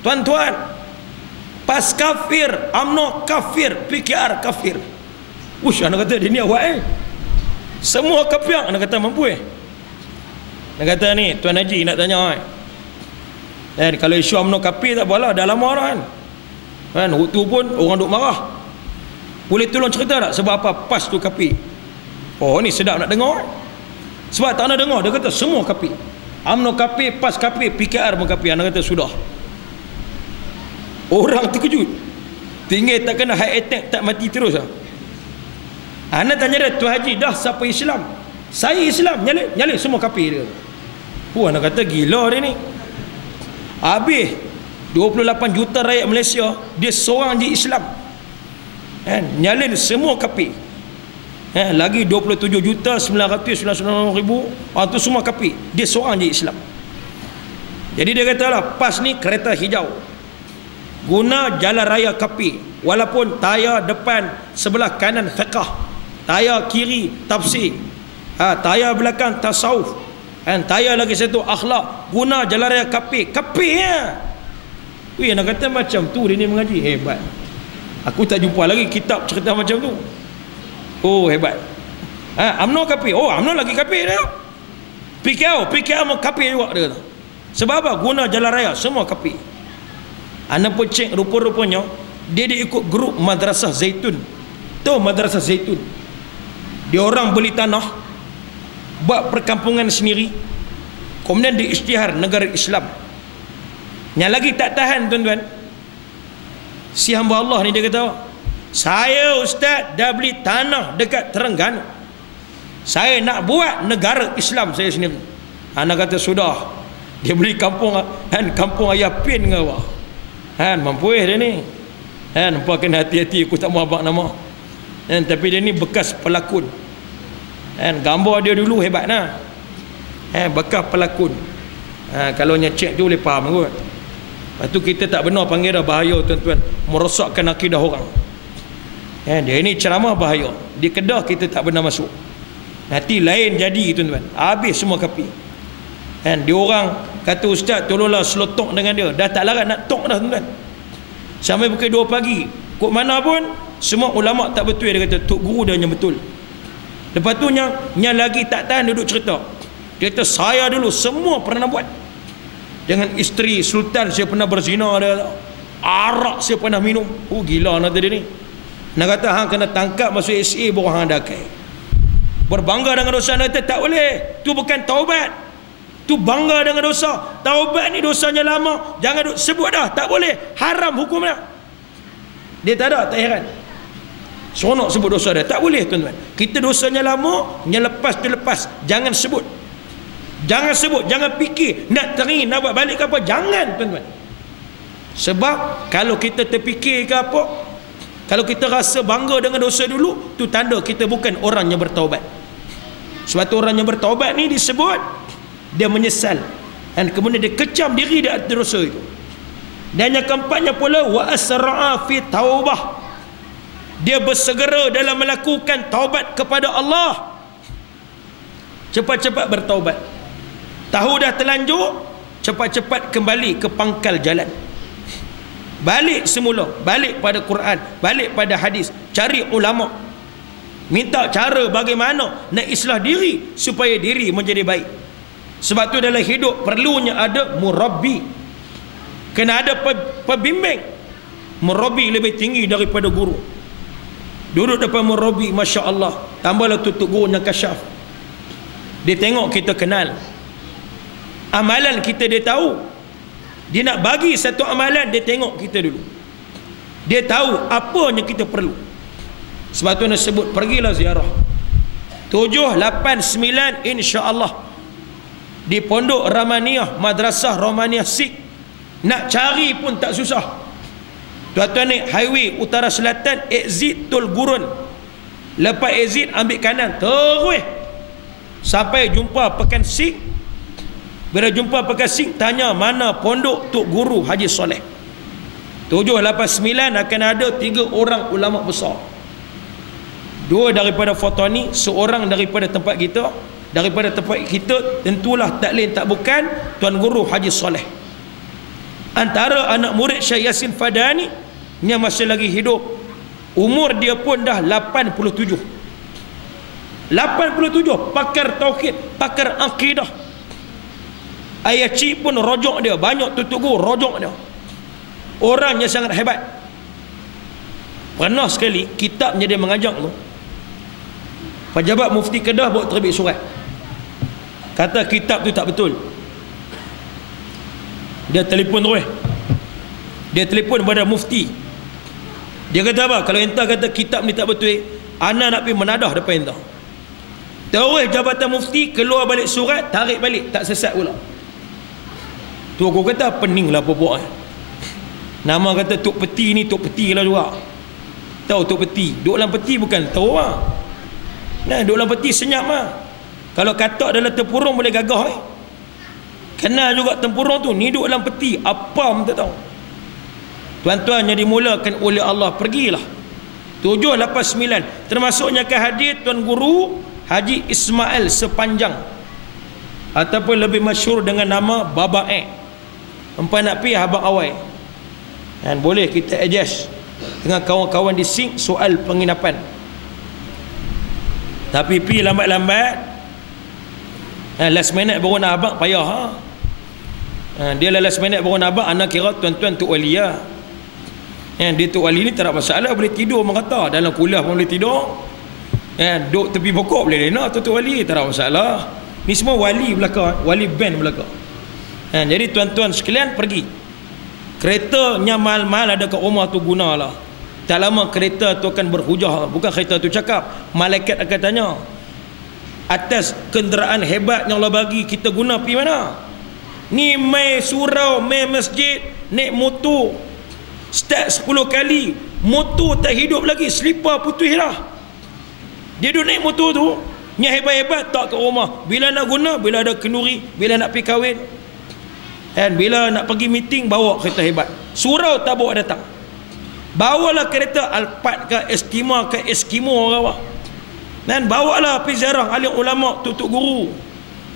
Tuan-tuan, PAS kafir, UMNO kafir, PKR kafir. Ush, anak kata dia ni awak semua kafir. Anak kata mampu Anak kata ni, Tuan Haji nak tanya kalau isu UMNO kafir tak apalah, dah lama dah kan. Waktu pun orang duk marah. Boleh tolong cerita tak sebab apa PAS tu kafir? Oh ni sedap nak dengar. Sebab tak nak dengar, dia kata semua kafir. UMNO kafir, PAS kafir, PKR pun kafir. Anak kata sudah. Orang terkejut. Tinggal tak kena heart attack, tak mati terus lah. Anak tanya dia, Tuan Haji dah siapa Islam? Saya Islam, nyalin semua kafir dia. Anak kata gila dia ni. Habis 28 juta rakyat Malaysia, dia seorang je Islam. Nyalin semua kafir. Lagi 27,999,000 itu semua kafir. Dia seorang je Islam. Jadi dia kata lah, PAS ni kereta hijau, guna jalan raya kafir. Walaupun tayar depan sebelah kanan fiqh, tayar kiri tafsir, tayar belakang tasawuf, tayar lagi satu akhlak, guna jalan raya kafir. Kafir ya. Wih, nak kata macam tu dia ni mengaji. Hebat. Aku tak jumpa lagi kitab cerita macam tu. Oh hebat. UMNO kafir. Oh UMNO lagi kafir dia. PKR mau kafir juga dia. Sebab apa? Guna jalan raya semua kafir. Anak pun cek rupa-rupanya dia ikut grup Madrasah Zaitun. Tahu Madrasah Zaitun? Dia orang beli tanah, buat perkampungan sendiri, kemudian diisytihar negara Islam. Yang lagi tak tahan tuan-tuan, si hamba Allah ni dia kata, saya ustaz dah beli tanah dekat Terengganu, saya nak buat negara Islam saya sendiri. Anak kata sudah. Dia beli kampung ayah pin ke apa? Mampu dia ni. Nampak kena hati-hati, aku tak mau abang nama. Tapi dia ni bekas pelakon. Gambar dia dulu hebat nah. Bekas pelakon. Kalau nyecek tu boleh faham kot. Lepas tu kita tak benar panggil dah bahaya tuan-tuan, merosakkan akidah orang. Dia ni ceramah bahaya. Di Kedah kita tak benar masuk. Nanti lain jadi tuan-tuan. Habis semua kafir. Dia orang kata ustaz tolonglah slow talk dengan dia. Dah tak larat nak talk dah tuan-tuan. Sampai pukul 2 pagi. Kok mana pun semua ulama tak betul. Dia kata tok guru dah yang betul. Lepas tu yang lagi tak tahan duduk cerita. Dia kata saya dulu semua pernah buat. Dengan isteri sultan saya pernah berzina dia. Arak saya pernah minum. Oh gila nak dia ni. Nak kata hang kena tangkap masuk SA baru hang dakai. Berbangga dengan dosa nak kata tak boleh. Tu bukan taubat. Tu bangga dengan dosa. Taubat ni dosanya lama. Jangan sebut dah. Tak boleh. Haram hukumnya. Dia tak ada. Tak heran. Seronok sebut dosa dia. Tak boleh tuan-tuan. Kita dosanya lama, yang lepas tu lepas. Jangan sebut. Jangan sebut, jangan fikir nak teringin, nak buat balik ke apa. Jangan tuan-tuan. Sebab kalau kita terfikir ke apa, kalau kita rasa bangga dengan dosa dulu, tu tanda kita bukan orang yang bertaubat. Sebab tu orang yang bertaubat ni disebut dia menyesal, dan kemudian dia kecam diri di atas dosa itu. Dan yang keempatnya pula, wa asra'a fi taubah, dia bersegera dalam melakukan taubat kepada Allah. Cepat-cepat bertaubat. Tahu dah terlanjur, cepat-cepat kembali ke pangkal jalan. Balik semula, balik pada Quran, balik pada hadis, cari ulama, minta cara bagaimana nak islah diri supaya diri menjadi baik. Sebab tu dalam hidup perlunya ada murabbi, kena ada pembimbing. Murabbi lebih tinggi daripada guru. Duduk depan murabbi, Masya Allah, tambahlah tutup guru yang kasyaf. Dia tengok kita kenal, amalan kita dia tahu. Dia nak bagi satu amalan, dia tengok kita dulu, dia tahu apa yang kita perlu. Sebab tu nak sebut pergilah ziarah 7, 8, 9 insya-Allah di Pondok Rahmaniah, Madrasah Rahmaniah Sik. Nak cari pun tak susah. Tuan-tuan naik highway utara selatan, exit Tol Gurun, lepas exit ambil kanan terus sampai jumpa Pekan Sik. Bila jumpa Pekan Sik, tanya mana pondok Tok Guru Haji Soleh. 7, 8, 9 akan ada 3 orang ulama besar. 2 daripada Fatani, seorang daripada tempat kita. Daripada tempat kita tentulah tak lain tak bukan Tuan Guru Haji Soleh. Antara anak murid Syekh Yasin Fadani yang masih lagi hidup, umur dia pun dah 87. 87, pakar tauhid, pakar akidah. Ayah cik pun rojok dia, banyak tutup guru rojok dia. Orang yang sangat hebat. Pernah sekali kitabnya dia mengajak tu, pejabat mufti Kedah buat terbit surat, kata kitab tu tak betul. Dia telefon terus, dia telefon kepada mufti. Dia kata apa? Kalau entah kata kitab ni tak betul, ana nak pergi menadah depan entah. Terus jabatan mufti keluar balik surat, tarik balik, tak sesat pula. Tu aku kata pening lah pokok. Nama kata Tok Peti ni Tok Peti lah juga. Tahu Tok Peti, duduk dalam peti bukan tahu lah. Nah, duduk dalam peti senyap lah. Kalau katak dalam tempurung boleh gagah. Kenal juga tempurung tu, ni duduk dalam peti, apa pun tak tahu. Tuan-tuan yang dimulakan oleh Allah, pergilah 7, 8, 9. Termasuknya ke hadir Tuan Guru Haji Ismail Sepanjang, ataupun lebih masyhur dengan nama Baba Empat nak pergi Abang Awai. Dan boleh kita adjust dengan kawan-kawan di Sing soal penginapan. Tapi pergi lambat-lambat, last minute baru nak abang payah. Dia lah last minute baru nak abang, anak kira tuan-tuan Tok Wali lah. Dia Tok Wali ni tak ada masalah, boleh tidur mengata, dalam kuliah pun boleh tidur. Duduk tepi pokok boleh lena Tok Wali, tak ada masalah. Ni semua wali belakang, wali band belakang. Jadi tuan-tuan sekalian, pergi. Keretanya mahal-mahal ada kat rumah tu, gunalah. Tak lama kereta tu akan berhujah. Bukan kereta tu cakap, malaikat akan tanya, atas kenderaan hebat yang Allah bagi, kita guna pergi mana? Ni mai surau, mai masjid, naik motor start 10 kali, motor tak hidup lagi, selipar putih dah. Dia duduk naik motor tu, yang hebat-hebat tak ke rumah. Bila nak guna, bila ada kenduri, bila nak pergi kahwin, dan bila nak pergi meeting, bawa kereta hebat. Surau tak bawa datang, bawalah kereta Alphard ke Estima ke Eskimo ke apa, dan bawalah pergi ziarah alim ulama, tutup guru.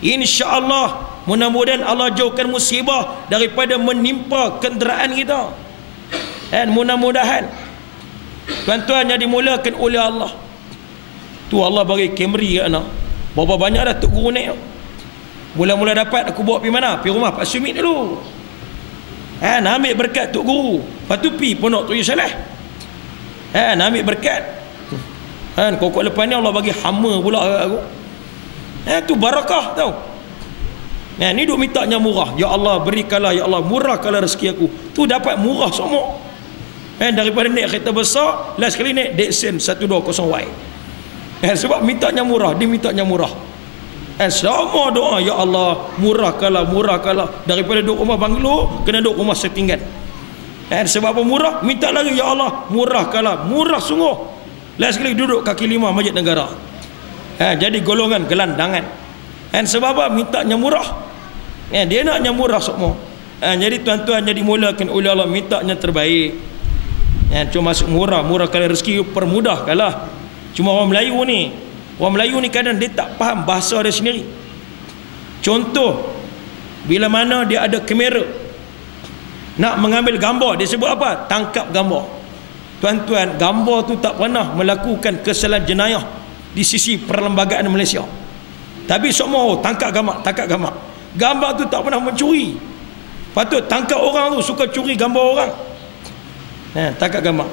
InsyaAllah mudah-mudahan Allah jauhkan musibah daripada menimpa kenderaan kita. Dan mudah-mudahan tuan-tuan yang dimulakan oleh Allah tu, Allah bagi Camry kat anak. Berapa banyak dah tok guru naik. Mula-mula dapat, aku bawa pergi mana? Pergi rumah Pak Sumit dulu. Nak ambil berkat tok guru. Lepas tu pergi pondok Tok Yu Saleh. Nak ambil berkat. Kokok lepas ni Allah bagi hama pula kat aku. Tu barakah tau. Ni duk mintanya murah. Ya Allah berikanlah, ya Allah murahkanlah rezeki aku. Tu dapat murah semua. Daripada naik kereta besar, last kali naik Dexon 120Y. Sebab mintanya murah, dia mintanya murah. Semua doa, ya Allah, murahkanlah, murahkanlah. Daripada duduk rumah banglo, kena duduk rumah setinggan. Sebab apa murah? Minta lagi, ya Allah, murahkanlah, murah sungguh. Last kali duduk kaki lima Masjid Negara. Jadi golongan gelandangan. Sebab apa? Mintanya murah. Dia naknya murah semua. Jadi tuan-tuan, jadi mulakan oleh Allah, mintanya terbaik. Cuma masuk murah, murahkan rezeki, permudahkanlah. Cuma orang Melayu ni kadang dia tak faham bahasa dia sendiri. Contoh, bila mana dia ada kamera nak mengambil gambar, dia sebut apa? Tangkap gambar. Tuan-tuan, gambar tu tak pernah melakukan kesalahan jenayah di sisi perlembagaan Malaysia. Tapi semua tangkap gambar, tangkap gambar. Gambar tu tak pernah mencuri. Patut tangkap orang tu suka curi gambar orang. Tangkap gambar.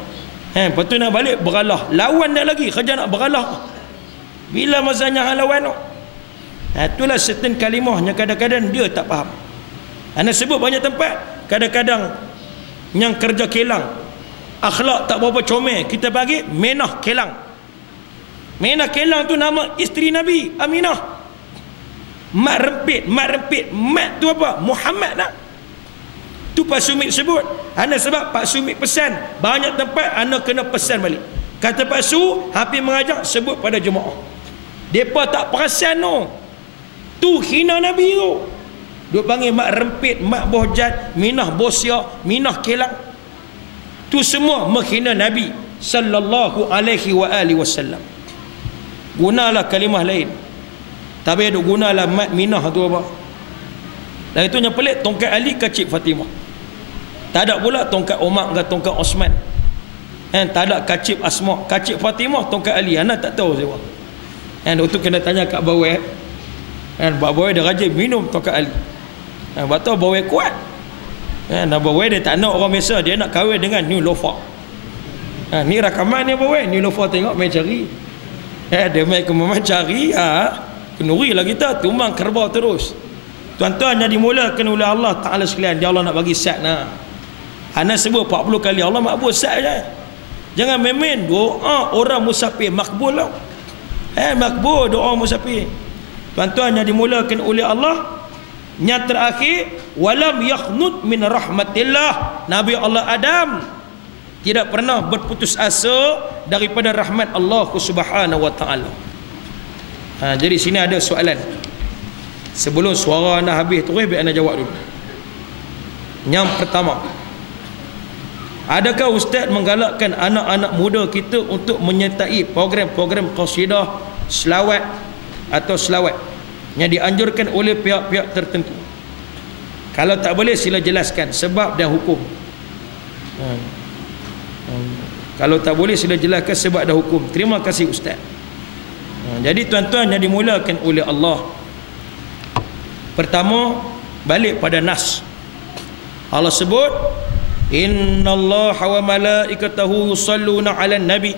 Lepas tu nak balik beralah. Lawan dia lagi, kerja nak beralah. Bila masanya lawan tu? Itulah certain kalimah yang kadang-kadang dia tak faham. Anda sebut banyak tempat, kadang-kadang yang kerja kelang, akhlak tak berapa comel, kita bagi Menah Kelang. Menah Kelang tu nama isteri Nabi Aminah. Mak rempit, mak tu apa? Muhammad nak. Tu Pak Sumit sebut. Anda sebab Pak Sumit pesan, banyak tempat anda kena pesan balik. Kata Pak Su, hampir mengajak sebut pada jemaah. Depa tak perasan tu. Tu hina Nabi tu. Dia panggil mak rempit, mak bohjat, Minah Bosia, Minah Kelang. Tu semua menghina Nabi sallallahu alaihi wa alihi wasallam. Gunalah kalimah lain. Tapi ada gunalah mat Minah tu apa? Dan itu yang pelik, tongkat Ali kacip Fatimah. Tak ada pula tongkat Umar ke tongkat Osman. Tak ada kacip Asma, kacip Fatimah, tongkat Ali. Anak tak tahu siapa. Waktu kena tanya kat Bawai. Pak Bawai dia rajin minum tongkat Ali. Sebab tu Bawai kuat. Bawai dia tak nak orang biasa, dia nak kahwin dengan New Lofa. Ni rakaman ni Bawai, New Lofa tengok main cari. Dia main ke memang cari, kenuri lah kita, tumbang kerbau terus. Tuan-tuan yang dimulakan oleh Allah Ta'ala sekalian, dia Allah nak bagi sat nak. Ana sebut 40 kali, Allah makbul sat je. Jangan main-main doa orang musafir makbul lah. Makbul doa musafir. Tuan-tuan yang dimulakan oleh Allah, yang terakhir, walam yakhnut min rahmatillah. Nabi Allah Adam tidak pernah berputus asa daripada rahmat Allah Subhanahu wa taala. Jadi sini ada soalan. Sebelum suara anda habis terus, biar anda jawab dulu. Yang pertama, adakah ustaz menggalakkan anak-anak muda kita untuk menyertai program-program qasidah, selawat atau selawat yang dianjurkan oleh pihak-pihak tertentu? Kalau tak boleh, sila jelaskan sebab dan hukum. Kalau tak boleh, sila jelaskan sebab dan hukum. Terima kasih ustaz. Jadi tuan-tuan yang dimulakan oleh Allah, pertama, balik pada nas. Allah sebut, innallaha wa malaikatahu yusalluna 'alan nabi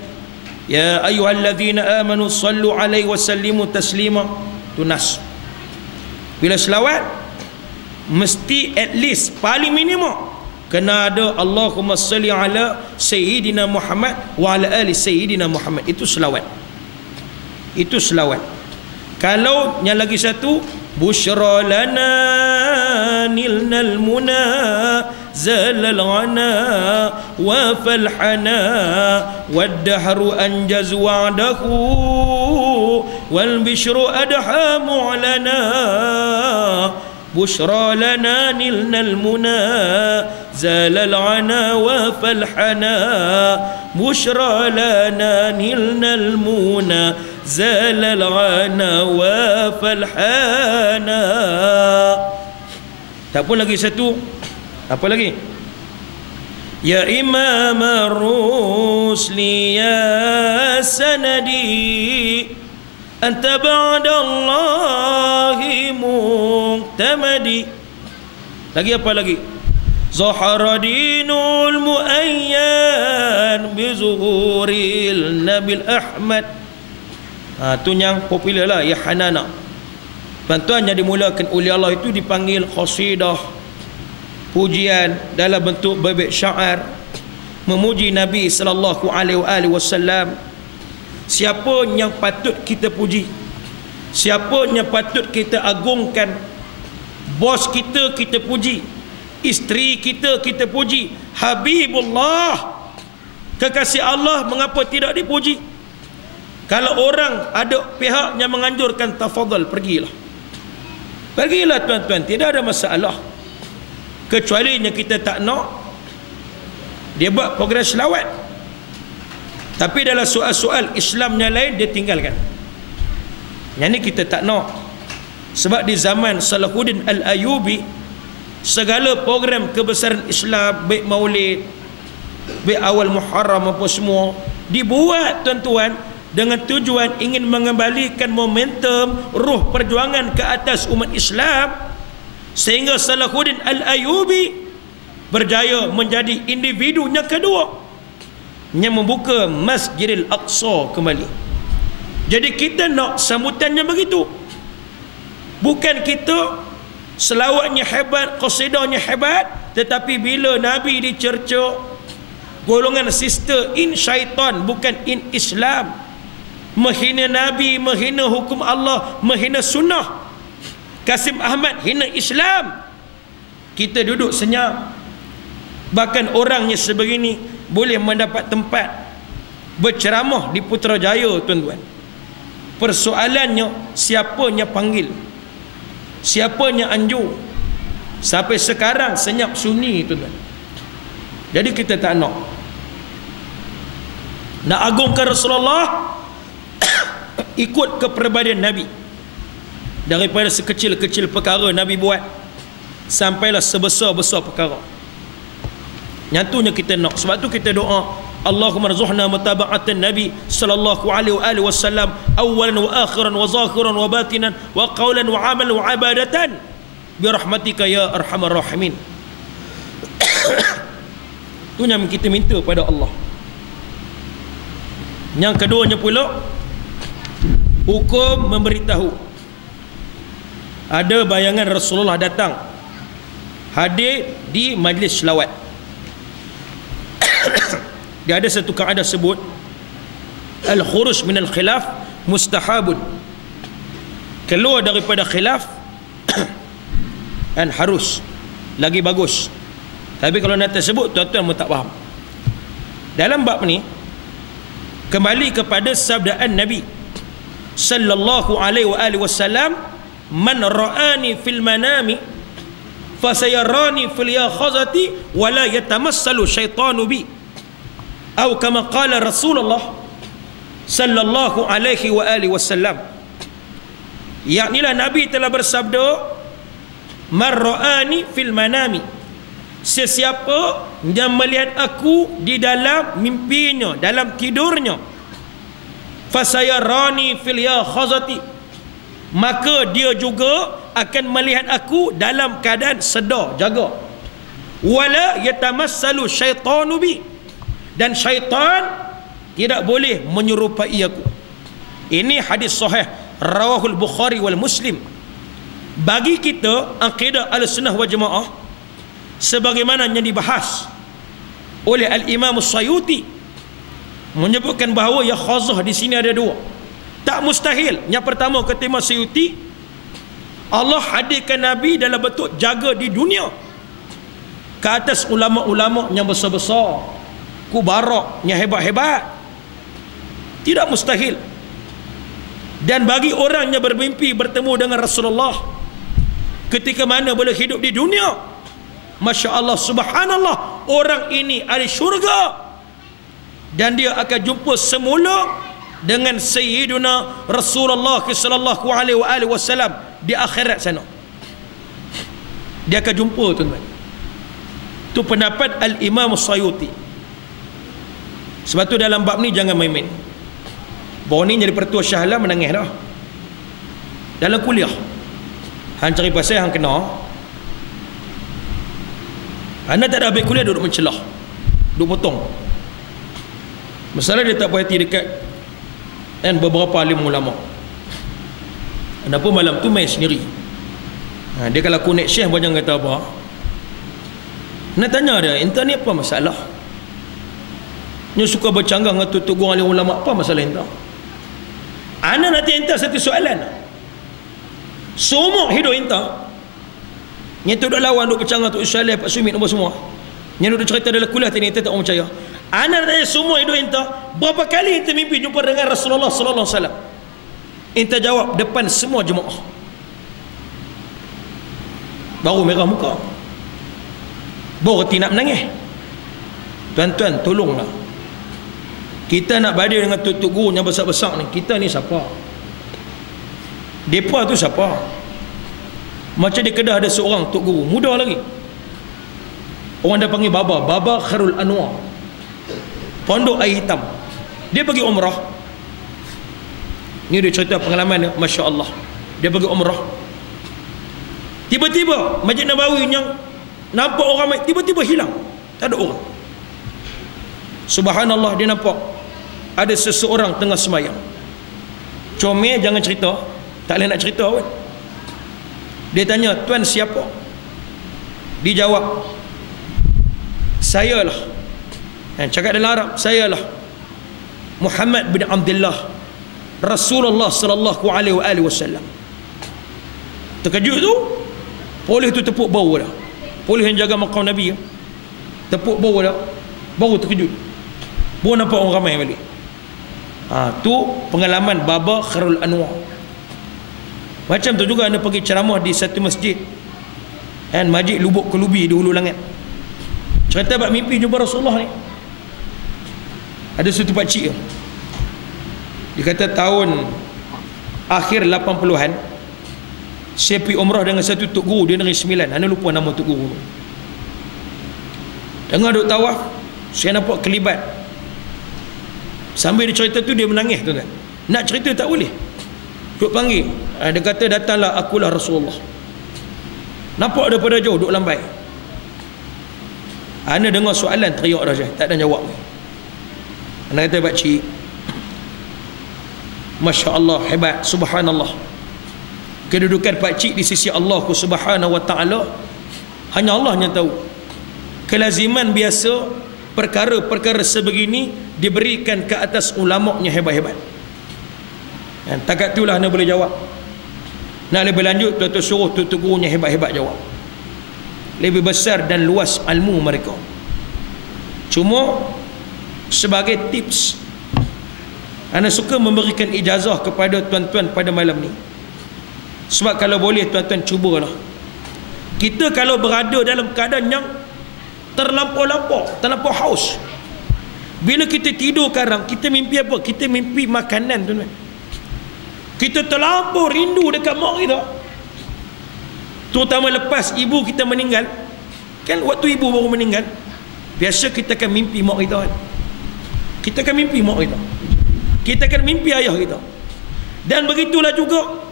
ya ayyuhalladzina amanu sallu 'alaihi wa sallimu taslima. Tu nas. Bila selawat, mesti at least paling minimum kena ada Allahumma salli ala sayyidina Muhammad wa ala ali sayyidina Muhammad. Itu selawat. Itu selawat. Kalau yang lagi satu, busyra lana nilnal muna zalal ghana wa falhana waddahru anjaz wa'dahu wal bishru adha mu'lana. busyra lana nilnal muna zalal ana wa falhana busyra lana nilnal muna zalal ana wa falhana. Tak pun lagi satu, apa lagi? Ya imam ar-rusli ya sanadi anta ba'dallahi muqtamadi. Lagi apa lagi? Zahara dinul muayyan bi zuhuril nabil ahmad. Tu yang popular lah, ya hanana. Tuan-tuan yang dimulakan oleh Allah itu dipanggil qasidah, pujian dalam bentuk bebek syair, memuji Nabi sallallahu alaihi wasallam. Siapa yang patut kita puji? Siapa yang patut kita agungkan? Bos kita puji, isteri kita puji, Habibullah, kekasih Allah, mengapa tidak dipuji? Kalau orang ada pihak yang menganjurkan, tafadhal, pergilah tuan-tuan, tidak ada masalah. Kecuali yang kita tak nak dia buat program selawat, tapi dalam soal-soal Islam yang lain dia tinggalkan. Yang ni kita tak nak. Sebab di zaman Salahuddin Al-Ayyubi, segala program kebesaran Islam, baik maulid, baik awal Muharram apa semua, dibuat tuan-tuan dengan tujuan ingin mengembalikan momentum ruh perjuangan ke atas umat Islam, sehingga Salahuddin Al-Ayyubi berjaya menjadi individu yang kedua yang membuka Masjidil Aqsa kembali. Jadi kita nak sambutannya begitu. Bukan kita selawatnya hebat, qasidahnya hebat, tetapi bila Nabi dicerca, golongan sister in syaitan, bukan in Islam, menghina Nabi, menghina hukum Allah, menghina sunnah. Kasim Ahmad hina Islam, kita duduk senyap. Bahkan orangnya sebegini boleh mendapat tempat berceramah di Putrajaya, tuan-tuan. Persoalannya siapa yang panggil, siapa yang anjur. Sampai sekarang senyap sunyi, tuan-tuan. Jadi kita tak nak agungkan Rasulullah ikut kepribadian Nabi. Daripada sekecil-kecil perkara Nabi buat sampailah sebesar-besar perkara. Yang tu yang kita nak. Sebab tu kita doa, Allahumma rzuqna mutaba'atan Nabi sallallahu alaihi wasallam awalan wa akhiran wa zahiran wa batinan wa qawlan wa amalan wa ibadatan bi rahmatika ya arhamar rahimin. Tu yang kita minta pada Allah. Yang keduanya pula, hukum memberitahu. Ada bayangan Rasulullah datang hadir di majlis selawat. Dia ada satu kaedah sebut, al-khuruj min al-khilaf mustahabun. Keluar daripada khilaf dan harus lagi bagus. Tapi kalau nak tersebut, tuan-tuan pun tak faham. Dalam bab ni kembali kepada sabdaan Nabi sallallahu alaihi wasallam, man ra'ani fil manami fasayarani fil yakhazati wala yatamassalu syaitanu bi, atau kama qala Rasulullah sallallahu alaihi wasallam. Yaknilah Nabi telah bersabda, man ra'ani fil manami, sesiapa yang melihat aku di dalam mimpinya, dalam tidurnya, fasayarani fil yakhazati, maka dia juga akan melihat aku dalam keadaan sedar, jaga. Wala yatamassalu syaitanu bi, dan syaitan tidak boleh menyerupai aku. Ini hadis sahih rawahul Bukhari wal Muslim. Bagi kita akidah Ahlussunnah wal Jamaah, sebagaimana yang dibahas oleh Al-Imam As-Sayuti, menyebutkan bahawa ya khazah di sini ada dua. Tak mustahil. Yang pertama, kata Imam Sayuti, Allah hadirkan Nabi dalam bentuk jaga di dunia ke atas ulama-ulama yang besar-besar, kubarak yang hebat-hebat. Tidak mustahil. Dan bagi orang yang bermimpi bertemu dengan Rasulullah ketika mana boleh hidup di dunia, Masya Allah, subhanallah, orang ini ahli syurga, dan dia akan jumpa semula dengan Sayyiduna Rasulullah sallallahu alaihi wasallam di akhirat sana. Dia akan jumpa, tuan-tuan. Itu pendapat Al-Imam As-Sayuti. Sebab tu dalam bab ni jangan main-main. Baru ni jadi pertua Shah Alam menangis dah dalam kuliah. Hang cari pasal hang kena. Anda tak ada habis kuliah, duduk mencelah, duduk potong. Masalah dia tak berhati dekat dan beberapa alim ulama. Anda pun malam tu main sendiri. Dia kalau connect Syekh banyak kata apa, nak tanya dia, entah ni apa masalah. Dia suka bercanggah dengan tutur alim ulama. Apa masalah entah? Ana nak entah satu soalan. Semua hidup entah. Yang tu dah lawan duk bercanggah tu Syalih, Pak Sumit apa semua. Yang duk cerita dalam kuliah tadi entah tak orang percaya. Ana tanya semua hidup entah, berapa kali ente mimpi jumpa dengan Rasulullah sallallahu alaihi wasallam? Ente jawab depan semua jemaah. Baru merah muka. Baru reti nak menangis. Tuan-tuan, tolonglah. Kita nak badai dengan tok guru yang besar-besar ni. Kita ni siapa? Depa tu siapa? Macam di Kedah ada seorang tok guru, muda lagi. Orang dah panggil Baba, Baba Khairul Anwar. Pondok Air Hitam. Dia pergi umrah. Ni dia cerita pengalaman dia, masya-Allah. Dia pergi umrah. Tiba-tiba Masjid Nabawi yang nampak orang ramai tiba-tiba hilang. Tak ada orang. Subhanallah, dia nampak ada seseorang tengah semayang. Comel jangan cerita, tak boleh nak cerita pun. Dia tanya, "Tuan siapa?" Dijawab, "Sayalah." Cakap dalam Arab, "Sayalah Muhammad bin Abdullah, Rasulullah sallallahu alaihi wasallam." Terkejut tu, polis tu tepuk bau dah. Polis yang jaga makam Nabi tepuk bau dah. Baru terkejut. Baru nampak orang ramai balik. Tu pengalaman Baba Khairul Anwar. Macam tu juga anda pergi ceramah di satu masjid, Masjid Lubuk Kelubi di Hulu Langit. Cerita bab mimpi jumpa Rasulullah ni. Ada satu pakcik dia kata tahun akhir 80-an saya pergi umrah dengan satu tok guru dia Negeri Sembilan. Anda lupa nama tok guru. Tengah duk tawaf, saya nampak kelibat. Sambil dia cerita tu dia menangis tu kan. Nak cerita tak boleh. Duk panggil. Dia kata, "Datanglah akulah Rasulullah." Nampak daripada jauh duk lambai. Ana dengar soalan teriak dah je, tak ada jawab. Ana kata, "Pakcik, masya-Allah, hebat, subhanallah. Kedudukan pakcik di sisi Allah Subhanahu wa taala hanya Allah yang tahu. Kelaziman biasa perkara-perkara sebegini diberikan ke atas ulama yang hebat-hebat." Takat itulah anda boleh jawab. Nak lebih lanjut, tuan-tuan suruh tuan-tuan guru yang hebat-hebat jawab. Lebih besar dan luas ilmu mereka. Cuma sebagai tips, anda suka memberikan ijazah kepada tuan-tuan pada malam ni. Sebab kalau boleh tuan-tuan cubalah. Kita kalau berada dalam keadaan yang terlampau haus. Bila kita tidur sekarang, kita mimpi apa? Kita mimpi makanan, tuan-tuan. Kita terlampau rindu dekat mak kita. Terutama lepas ibu kita meninggal. Kan waktu ibu baru meninggal, biasa kita akan mimpi mak kita kan? Kita akan mimpi mak kita. Kita akan mimpi ayah kita. Dan begitulah juga,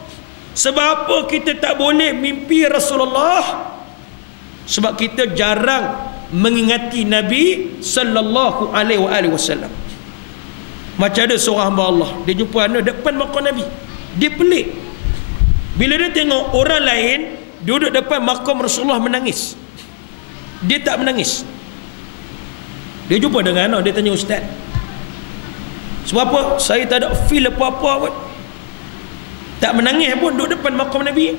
sebab apa kita tak boleh mimpi Rasulullah? Sebab kita jarang mengingati Nabi sallallahu alaihi wasallam. Macam ada seorang hamba Allah, dia jumpa anak depan makam Nabi. Dia pelik. Bila dia tengok orang lain duduk depan makam Rasulullah menangis, dia tak menangis. Dia jumpa dengan anak, dia tanya, "Ustaz, sebab apa? Saya tak ada feel apa-apa pun. Tak menangis pun duduk depan makam Nabi."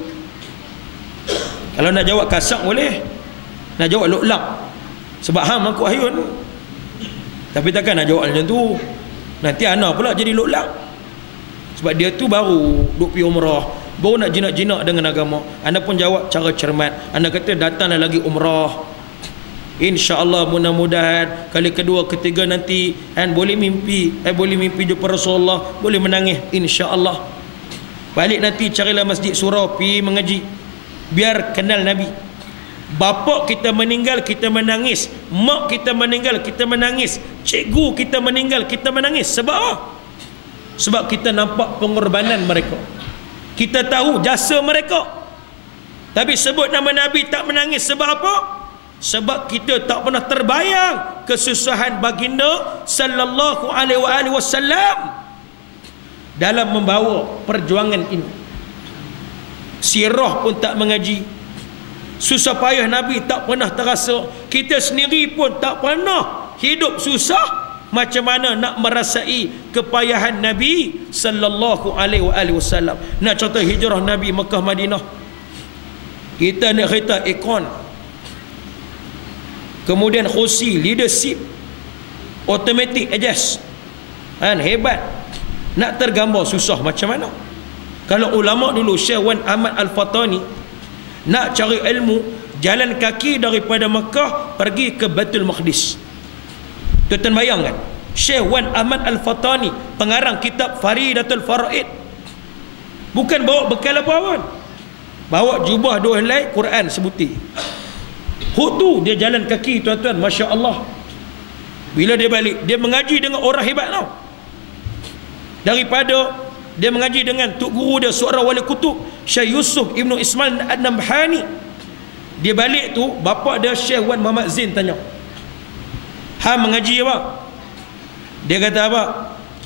Kalau nak jawab kasar boleh, nak jawab lok-lak, sebab hang aku ayun. Tapi takkan nak jawab macam tu. Nanti anak pula jadi lok-lak. Sebab dia tu baru duk pergi umrah, baru nak jinak-jinak dengan agama. Anda pun jawab cara cermat. Anda kata, "Datanglah lagi umrah. InsyaAllah mudah-mudahan kali kedua, ketiga nanti boleh mimpi jumpa Rasulullah, boleh menangis insyaAllah. Balik nanti carilah masjid surau, pergi mengaji, biar kenal Nabi. Bapa kita meninggal, kita menangis. Mak kita meninggal, kita menangis. Cikgu kita meninggal, kita menangis. Sebab apa? Sebab kita nampak pengorbanan mereka, kita tahu jasa mereka. Tapi sebut nama Nabi tak menangis. Sebab apa? Sebab kita tak pernah terbayang kesusahan baginda sallallahu alaihi wasallam dalam membawa perjuangan ini. Sirah pun tak mengaji, susah payah Nabi tak pernah terasa. Kita sendiri pun tak pernah hidup susah macam mana nak merasai kepayahan Nabi sallallahu alaihi wasallam. Nak contoh hijrah Nabi Mekah Madinah, kita nak kereta aircon, kemudian kursi leadership automatic adjust, hebat. Nak tergambar susah macam mana. Kalau ulama dulu Syekh Wan Ahmad Al-Fatani nak cari ilmu, jalan kaki daripada Mekah pergi ke Baitul Maqdis. Tuan-tuan bayangkan, Syekh Wan Ahmad Al-Fatani, pengarang kitab Faridatul Faraid, bukan bawa bekal apa-apa, bawa jubah 2 helai, Quran sebutir. Huk tu dia jalan kaki, tuan-tuan, Masya Allah. Bila dia balik, dia mengaji dengan orang hebat tau. Daripada dia mengaji dengan tok guru dia, seorang wali kutub, Syekh Yusuf Ibnu Ismail An-Nabhani. Dia balik tu, bapa dia Syekh Wan Muhammad Zain tanya, mengaji apa? Dia kata apa?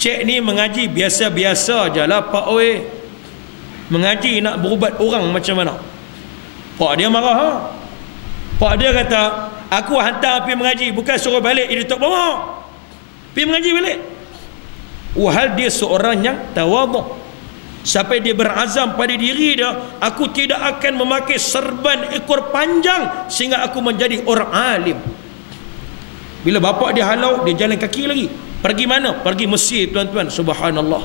Cik ni mengaji biasa-biasa je lah pak oi. Mengaji nak berubat orang macam mana? Pak dia marah. Pak dia kata, aku hantar pergi mengaji, bukan suruh balik dia tak bawa. Pergi mengaji balik. Wahal dia seorang yang tawaduk, sampai dia berazam pada diri dia, aku tidak akan memakai serban ekor panjang sehingga aku menjadi orang alim. Bila bapak dia halau, dia jalan kaki lagi. Pergi mana? Pergi Mesir, tuan-tuan. Subhanallah.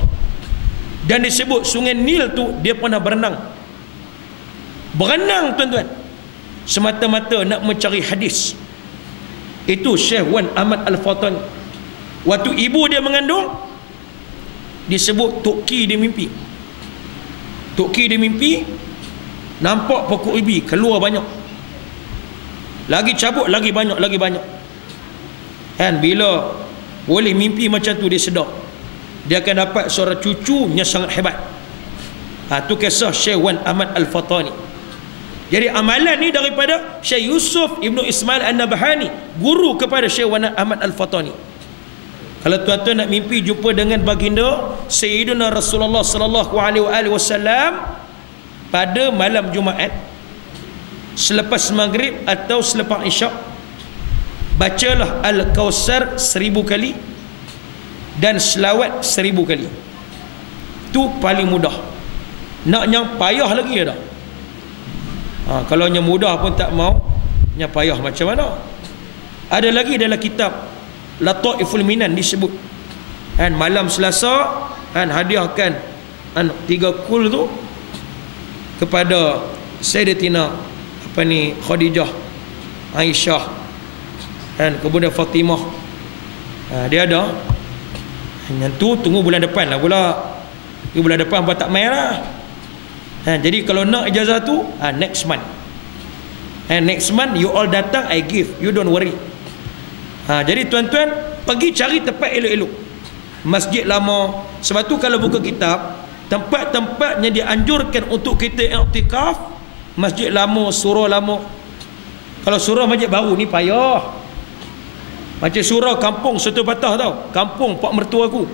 Dan disebut sungai Nil tu dia pernah berenang. Berenang, tuan-tuan, semata-mata nak mencari hadis. Itu Syekh Wan Ahmad Al-Fatani. Waktu ibu dia mengandung, disebut Tok Ki dia mimpi. Tok Ki dia mimpi nampak pokok ubi keluar banyak, lagi cabut lagi banyak, lagi banyak. Kan bila boleh mimpi macam tu, dia sedar dia akan dapat seorang cucunya sangat hebat. Tu kisah Syekh Wan Ahmad Al-Fatani. Jadi amalan ni daripada Syekh Yusuf Ibnu Ismail An-Nabhani, guru kepada Syekh Wan Ahmad Al-Fatani. Kalau tuan-tuan nak mimpi jumpa dengan baginda Sayyidina Rasulullah sallallahu alaihi wasallam pada malam Jumaat selepas maghrib atau selepas isyak, bacalah Al-Kausar 1000 kali dan selawat 1000 kali. Tu paling mudah. Nak yang payah lagi dah. Kalau yang mudah pun tak mau, yang payah macam mana? Ada lagi dalam kitab Lataiful Minan disebut, malam Selasa hadiahkan 3 kul tu kepada Sayyidatina Khadijah, Aisyah, kemudian Fatimah. Dia ada yang tu tunggu bulan depan lah pula. Bulan depan buat tak main lah. Jadi kalau nak ijazah tu next month. Next month you all datang, I give, you don't worry. Jadi tuan-tuan pergi cari tempat elok-elok, masjid lama. Sebab tu kalau buka kitab, tempat-tempat yang dianjurkan untuk kita iktikaf, masjid lama, surau lama. Kalau surau masjid baru ni payah. Macam surau kampung Soto Patah tau, kampung pak mertua aku.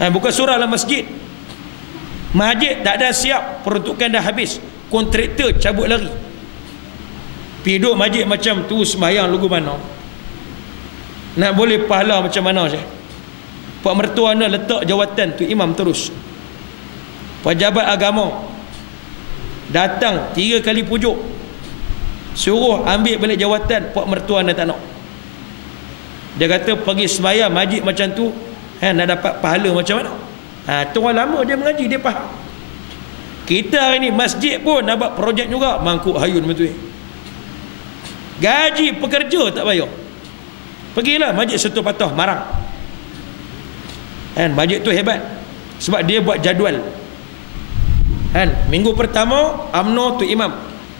Bukan surau lah, masjid. Masjid tak ada siap, peruntukan dah habis, kontraktor cabut lari. Piduk masjid macam tu, sembahyang lugu mana? Nak boleh pahala macam mana saya? Pak mertua nak letak jawatan tu imam terus. Pejabat agama datang 3 kali pujuk, suruh ambil balik jawatan, pak mertua nak tak nak. Dia kata pergi sembahyang masjid macam tu, nak dapat pahala macam mana? Tu orang lama dia mengaji, dia faham. Kita hari ni masjid pun nak buat projek juga, mangkuk hayun betul. Gaji pekerja tak bayar. Pergilah masjid Soto Patah, Marang. Masjid tu hebat sebab dia buat jadual. Minggu pertama UMNO tu imam,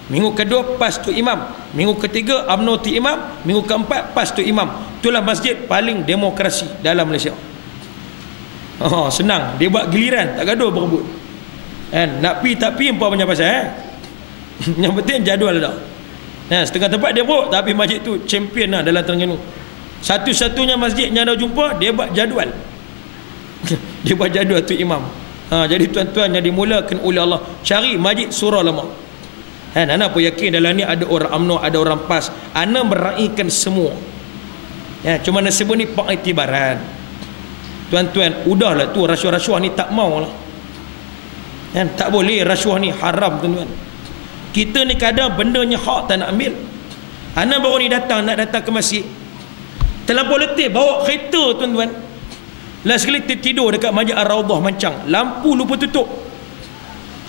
minggu kedua PAS tu imam, minggu ketiga UMNO tu imam, minggu keempat PAS tu imam. Itulah masjid paling demokrasi dalam Malaysia. Senang, dia buat giliran, tak gaduh berebut. Nak pi tak pi apa punya pasal. Yang penting jadual dah. Setengah tempat dia buruk, tapi masjid tu champion lah dalam Terengganu. Satu-satunya masjid yang dah jumpa, dia buat jadual. Dia buat jadual tu imam. Jadi tuan-tuan yang dimulakan oleh Allah, cari masjid surau lama. Ana pun yakin dalam ni ada orang UMNO, ada orang PAS. Ana meraihkan semua. Ya, cuma nak sebut ni pengiktibaran. Tuan-tuan, udahlah tu rasuah-rasuah ni tak mau lah. Ya, tak boleh rasuah ni, haram tuan-tuan. Kita ni kadang bendanya hak tak nak ambil. Ana baru ni nak datang ke masjid. Terlampau letih bawa kereta tuan-tuan. Last sekali tertidur dekat Masjid Ar-Raudhah Mancang. Lampu lupa tutup.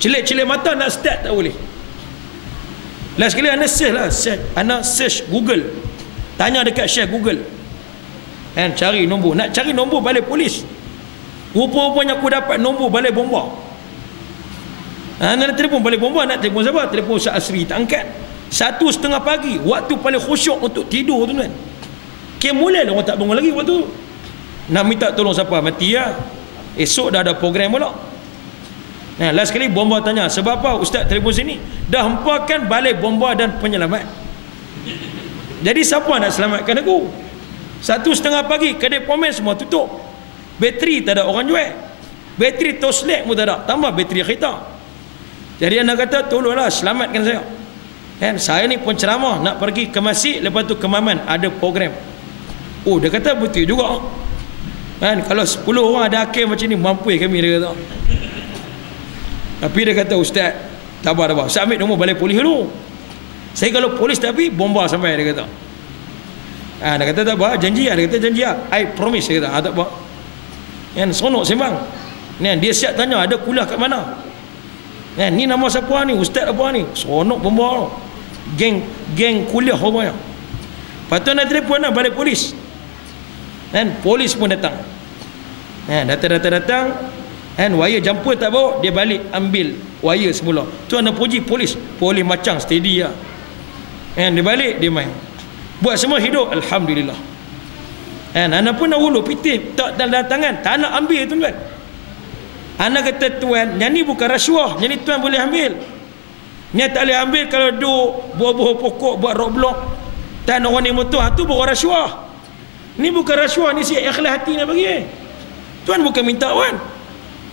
Celik-celik mata nak start tak boleh. Last sekali ana search Google. Tanya dekat Syekh Google. Kan cari nombor. Nak cari nombor balai polis. Rupa-rupanya aku dapat nombor balai bomba. Nak telefon balai bomba, nak telefon siapa? Telefon Ustaz Asri, tak angkat. 1:30 pagi, waktu paling khusyuk untuk tidur tuan-tuan. Mulai lah orang tak bangun lagi waktu. Nak minta tolong siapa? Mati ya. Esok dah ada program pula. Nah, last kali bomba tanya, sebab apa Ustaz telefon sini? Dah hempakan balai bomba dan penyelamat. Jadi siapa nak selamatkan aku? 1:30 pagi, kedai pomen semua tutup. Bateri tak ada orang jual. Bateri toslek pun tak ada. Tambah bateri kereta. Jadi anda kata, tolonglah selamatkan saya. Kan, saya ni pun ceramah nak pergi ke masjid, lepas tu ke Maman ada program. Oh, dia kata betul juga. Kan, kalau 10 orang ada akhir macam ni, mampu kami, dia kata. Tapi dia kata, Ustaz, tak apa. Saya ambil nombor balai polis dulu. Saya kalau polis tak pergi, bomba sampai, dia kata. Dia kata tak apa, janji lah. Dia kata janji lah. I promise, dia kata. Tak apa. Kan, sonok sembang. Dia siap tanya, ada kuliah kat mana? Ni nama siapa ni? Ustaz apa ni? Sonok bomba. Geng kuliah apa ya? Lepas tu nak telefon nak balik polis. Polis pun datang. Datang. Wire jumper tak bawa, dia balik ambil wire semula. Tu anda puji polis. Polis macam steady lah. Dia balik, dia main. Buat semua hidup, alhamdulillah. Anda pun nak hulu pitih tak dalam tangan, tak nak ambil tuan-tuan. Anda kata tuan, yang ni bukan rasuah, yang ni tuan boleh ambil. Yang tak boleh ambil kalau duduk buah-buah pokok buat roadblock tak nak orang ni motor, tu bukan rasuah. Ni bukan rasuah, ni siap ikhlas hati nak bagi. Tuan bukan minta kan.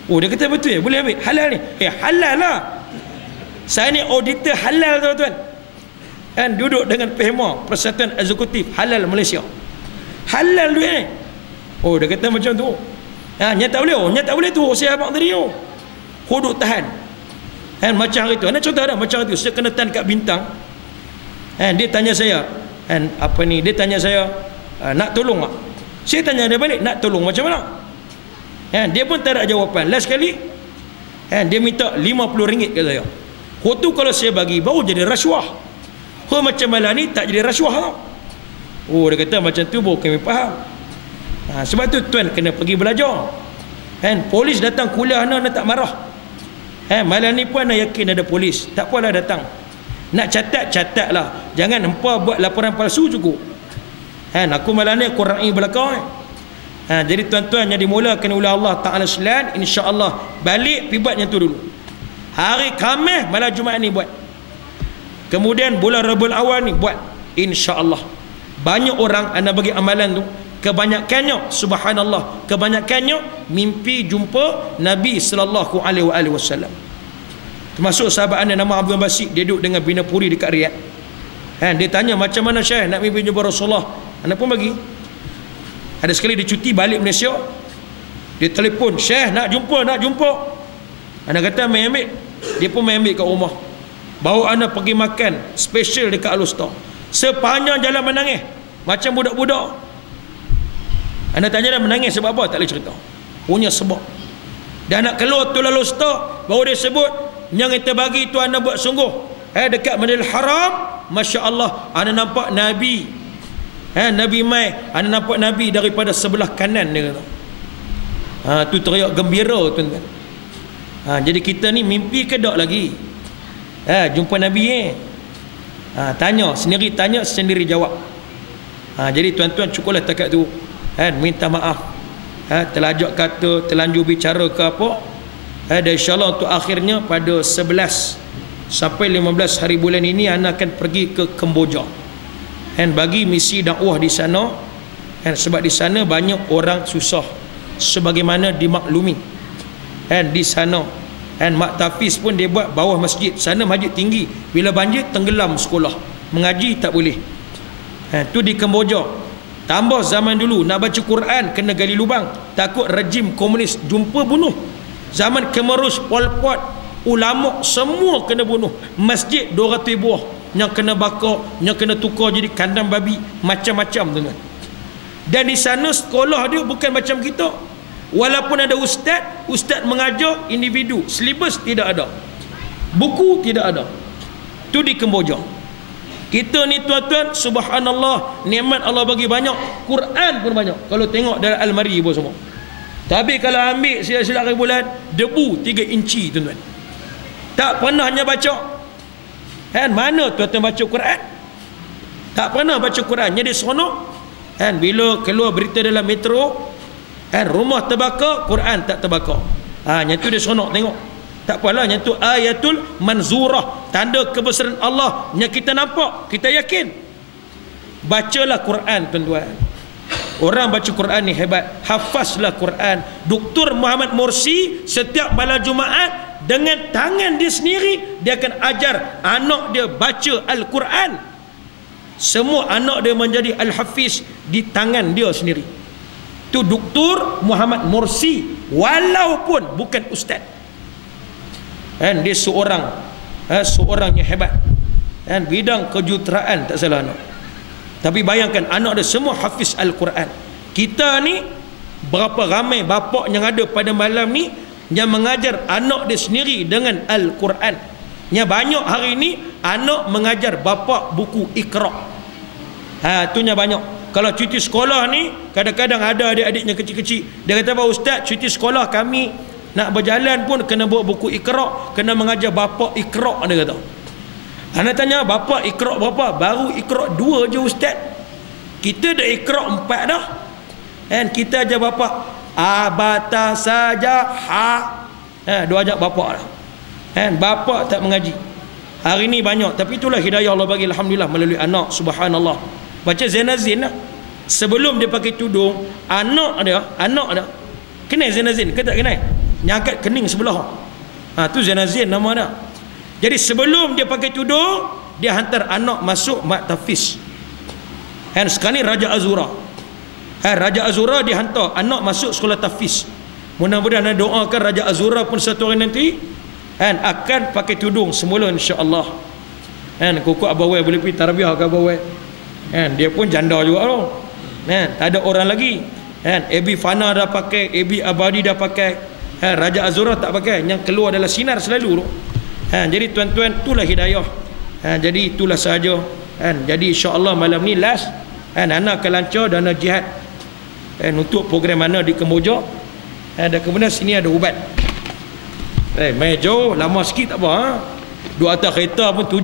Oh, dia kata betul ya, boleh ambil. Halal ni. Halal lah. Saya ni auditor halal tuan-tuan. Duduk dengan PHMA, Persatuan Eksekutif Halal Malaysia. Halal duit ni. Oh, dia kata macam tu. Nya tak boleh. Nya tak boleh tu. Saya abang tadi tu. Huduk tahan. Macam hari tu. Anda contoh ada macam hari tu. Saya kena tahan kat bintang. Dia tanya saya. Dia tanya saya, nak tolong tak? Saya tanya dia balik, nak tolong macam mana? Dia pun tak ada jawapan. Last sekali, dia minta RM50 kat saya. Tu kalau saya bagi, baru jadi rasuah. Macam malam ni, tak jadi rasuah tau. Oh, dia kata macam tu, baru kami faham. Sebab tu tuan kena pergi belajar. Polis datang kuliah anda tak marah. Malam ni pun anda yakin ada polis, tak apalah datang. Nak catat lah. Jangan hampa buat laporan palsu cukup. Aku malam ni aku ra'i belakang. Jadi tuan-tuan yang dimulakan oleh Allah Ta'ala sekalian, insya-Allah balik pibatnya tu dulu. Hari Khamis malam Jumaat ni buat. Kemudian bulan Rabiul Awal ni buat, insya-Allah. Banyak orang anda bagi amalan tu, kebanyakannya subhanallah, kebanyakannya mimpi jumpa Nabi sallallahu alaihi wasallam. Termasuk sahabat anda nama Abdul Basit, dia duduk dengan Bina Puri dekat Riyadh. Dia tanya macam mana Syekh nak mimpi jumpa Rasulullah. Anda pun bagi. Ada sekali dia cuti balik Malaysia, dia telefon, Syekh nak jumpa. Anda kata main ambil. Dia pun main ambil kat rumah. Bawa anda pergi makan special dekat Al-Usta. Sepanjang jalan menangis macam budak-budak. Anda tanya dia menangis sebab apa? Tak boleh cerita. Punya sebab. Dan nak keluar tu lalu stok, baru dia sebut yang kita bagi tu anda buat sungguh. Dekat Masjidil Haram, masya-Allah, anda nampak Nabi. Nabi mai, anda nampak Nabi daripada sebelah kanan dia kata. Tu teriak gembira tuan-tuan. Jadi kita ni mimpi ke tak lagi? Jumpa Nabi tanya sendiri jawab. Jadi tuan-tuan cukuplah takat tu. Minta maaf. Terlajak kata, terlanjur bicara ke apa. Dan insyaAllah untuk akhirnya pada 11 sampai 15 hari bulan ini anda akan pergi ke Kemboja. Bagi misi dakwah di sana. Sebab di sana banyak orang susah sebagaimana dimaklumi. Di sana Mak Tafiz pun dia buat bawah masjid. Sana masjid tinggi. Bila banjir tenggelam sekolah. Mengaji tak boleh. Tu di Kemboja. Tambah zaman dulu nak baca Quran kena gali lubang, takut rejim komunis jumpa bunuh. Zaman Kemarus, Pol Pot, ulama semua kena bunuh. Masjid 200 buah yang kena bakar, yang kena tukar jadi kandang babi, macam-macam tuan. Dan di sana sekolah dia bukan macam kita. Walaupun ada ustaz mengajar individu, silibus tidak ada, buku tidak ada. Tu di Kemboja. Kita ni tuan-tuan, subhanallah, nikmat Allah bagi banyak, Quran pun banyak. Kalau tengok dalam almari pun semua. Tapi kalau ambil silap-silap hari bulan, debu 3 inci tuan-tuan. Tak pernah hanya baca. Kan mana tuan-tuan baca Quran? Tak pernah baca Quran. Jadi seronok. Kan bila keluar berita dalam metro, kan rumah terbakar, Quran tak terbakar. Yang tu dia seronok tengok. Tak apalah, yang tu ayatul manzurah, tanda kebesaran Allah yang kita nampak, kita yakin. Bacalah Quran tuan-tuan. Orang baca Quran ni hebat. Hafazlah Quran. Dr. Muhammad Morsi setiap malam Jumaat dengan tangan dia sendiri dia akan ajar anak dia baca Al-Quran. Semua anak dia menjadi Al-Hafiz di tangan dia sendiri. Tu Dr. Muhammad Morsi, walaupun bukan ustaz. Kan dia seorang yang hebat. Kan bidang kejuruteraan tak salah anak. Tapi bayangkan anak dia semua hafiz Al-Quran. Kita ni berapa ramai bapa yang ada pada malam ni yang mengajar anak dia sendiri dengan Al-Quran. Yang banyak hari ni anak mengajar bapa buku Iqra. Tu yang banyak. Kalau cuti sekolah ni kadang-kadang ada adik-adiknya kecil-kecil, dia kata, "Pak Ustaz, cuti sekolah kami nak berjalan pun kena bawa buku Iqra, kena mengajar bapa Iqra," dia kata. Anak tanya, "Bapa Iqra berapa?" "Baru Iqra 2 je Ustaz." Kita dah Iqra 4 dah. Kan kita ajar bapa abata saja ha. 2 ajak bapa dah. Kan bapa tak mengaji. Hari ni banyak, tapi itulah hidayah Allah bagi, alhamdulillah, melalui anak, subhanallah. Baca Zainazin lah. Sebelum dia pakai tudung, anak dia kenal Zainazin ke tak kenal? Yang angkat kening sebelah. Tu Zainazin nama dia. Jadi sebelum dia pakai tudung, dia hantar anak masuk mat tafiz. Dan sekarang ni Raja Azura. Raja Azura dia hantar anak masuk sekolah tafiz. Mudah-mudahan doakan Raja Azura pun satu hari nanti akan pakai tudung semula, insya-Allah. Kuku abawai boleh pergi tarbiyah ke abawai. Dia pun janda juga tu. Tak ada orang lagi. Abi Fana dah pakai, Abi Abadi dah pakai. Raja Azura tak pakai. Yang keluar adalah sinar selalu tu. Jadi tuan-tuan, itulah hidayah. Jadi itulah sahaja. Jadi insya-Allah malam ni last. Anak akan lancar dana jihad. Untuk program mana di Kemboja. Dan kemudian sini ada ubat. Main jauh, lama sikit tak apa. Dua atas kereta pun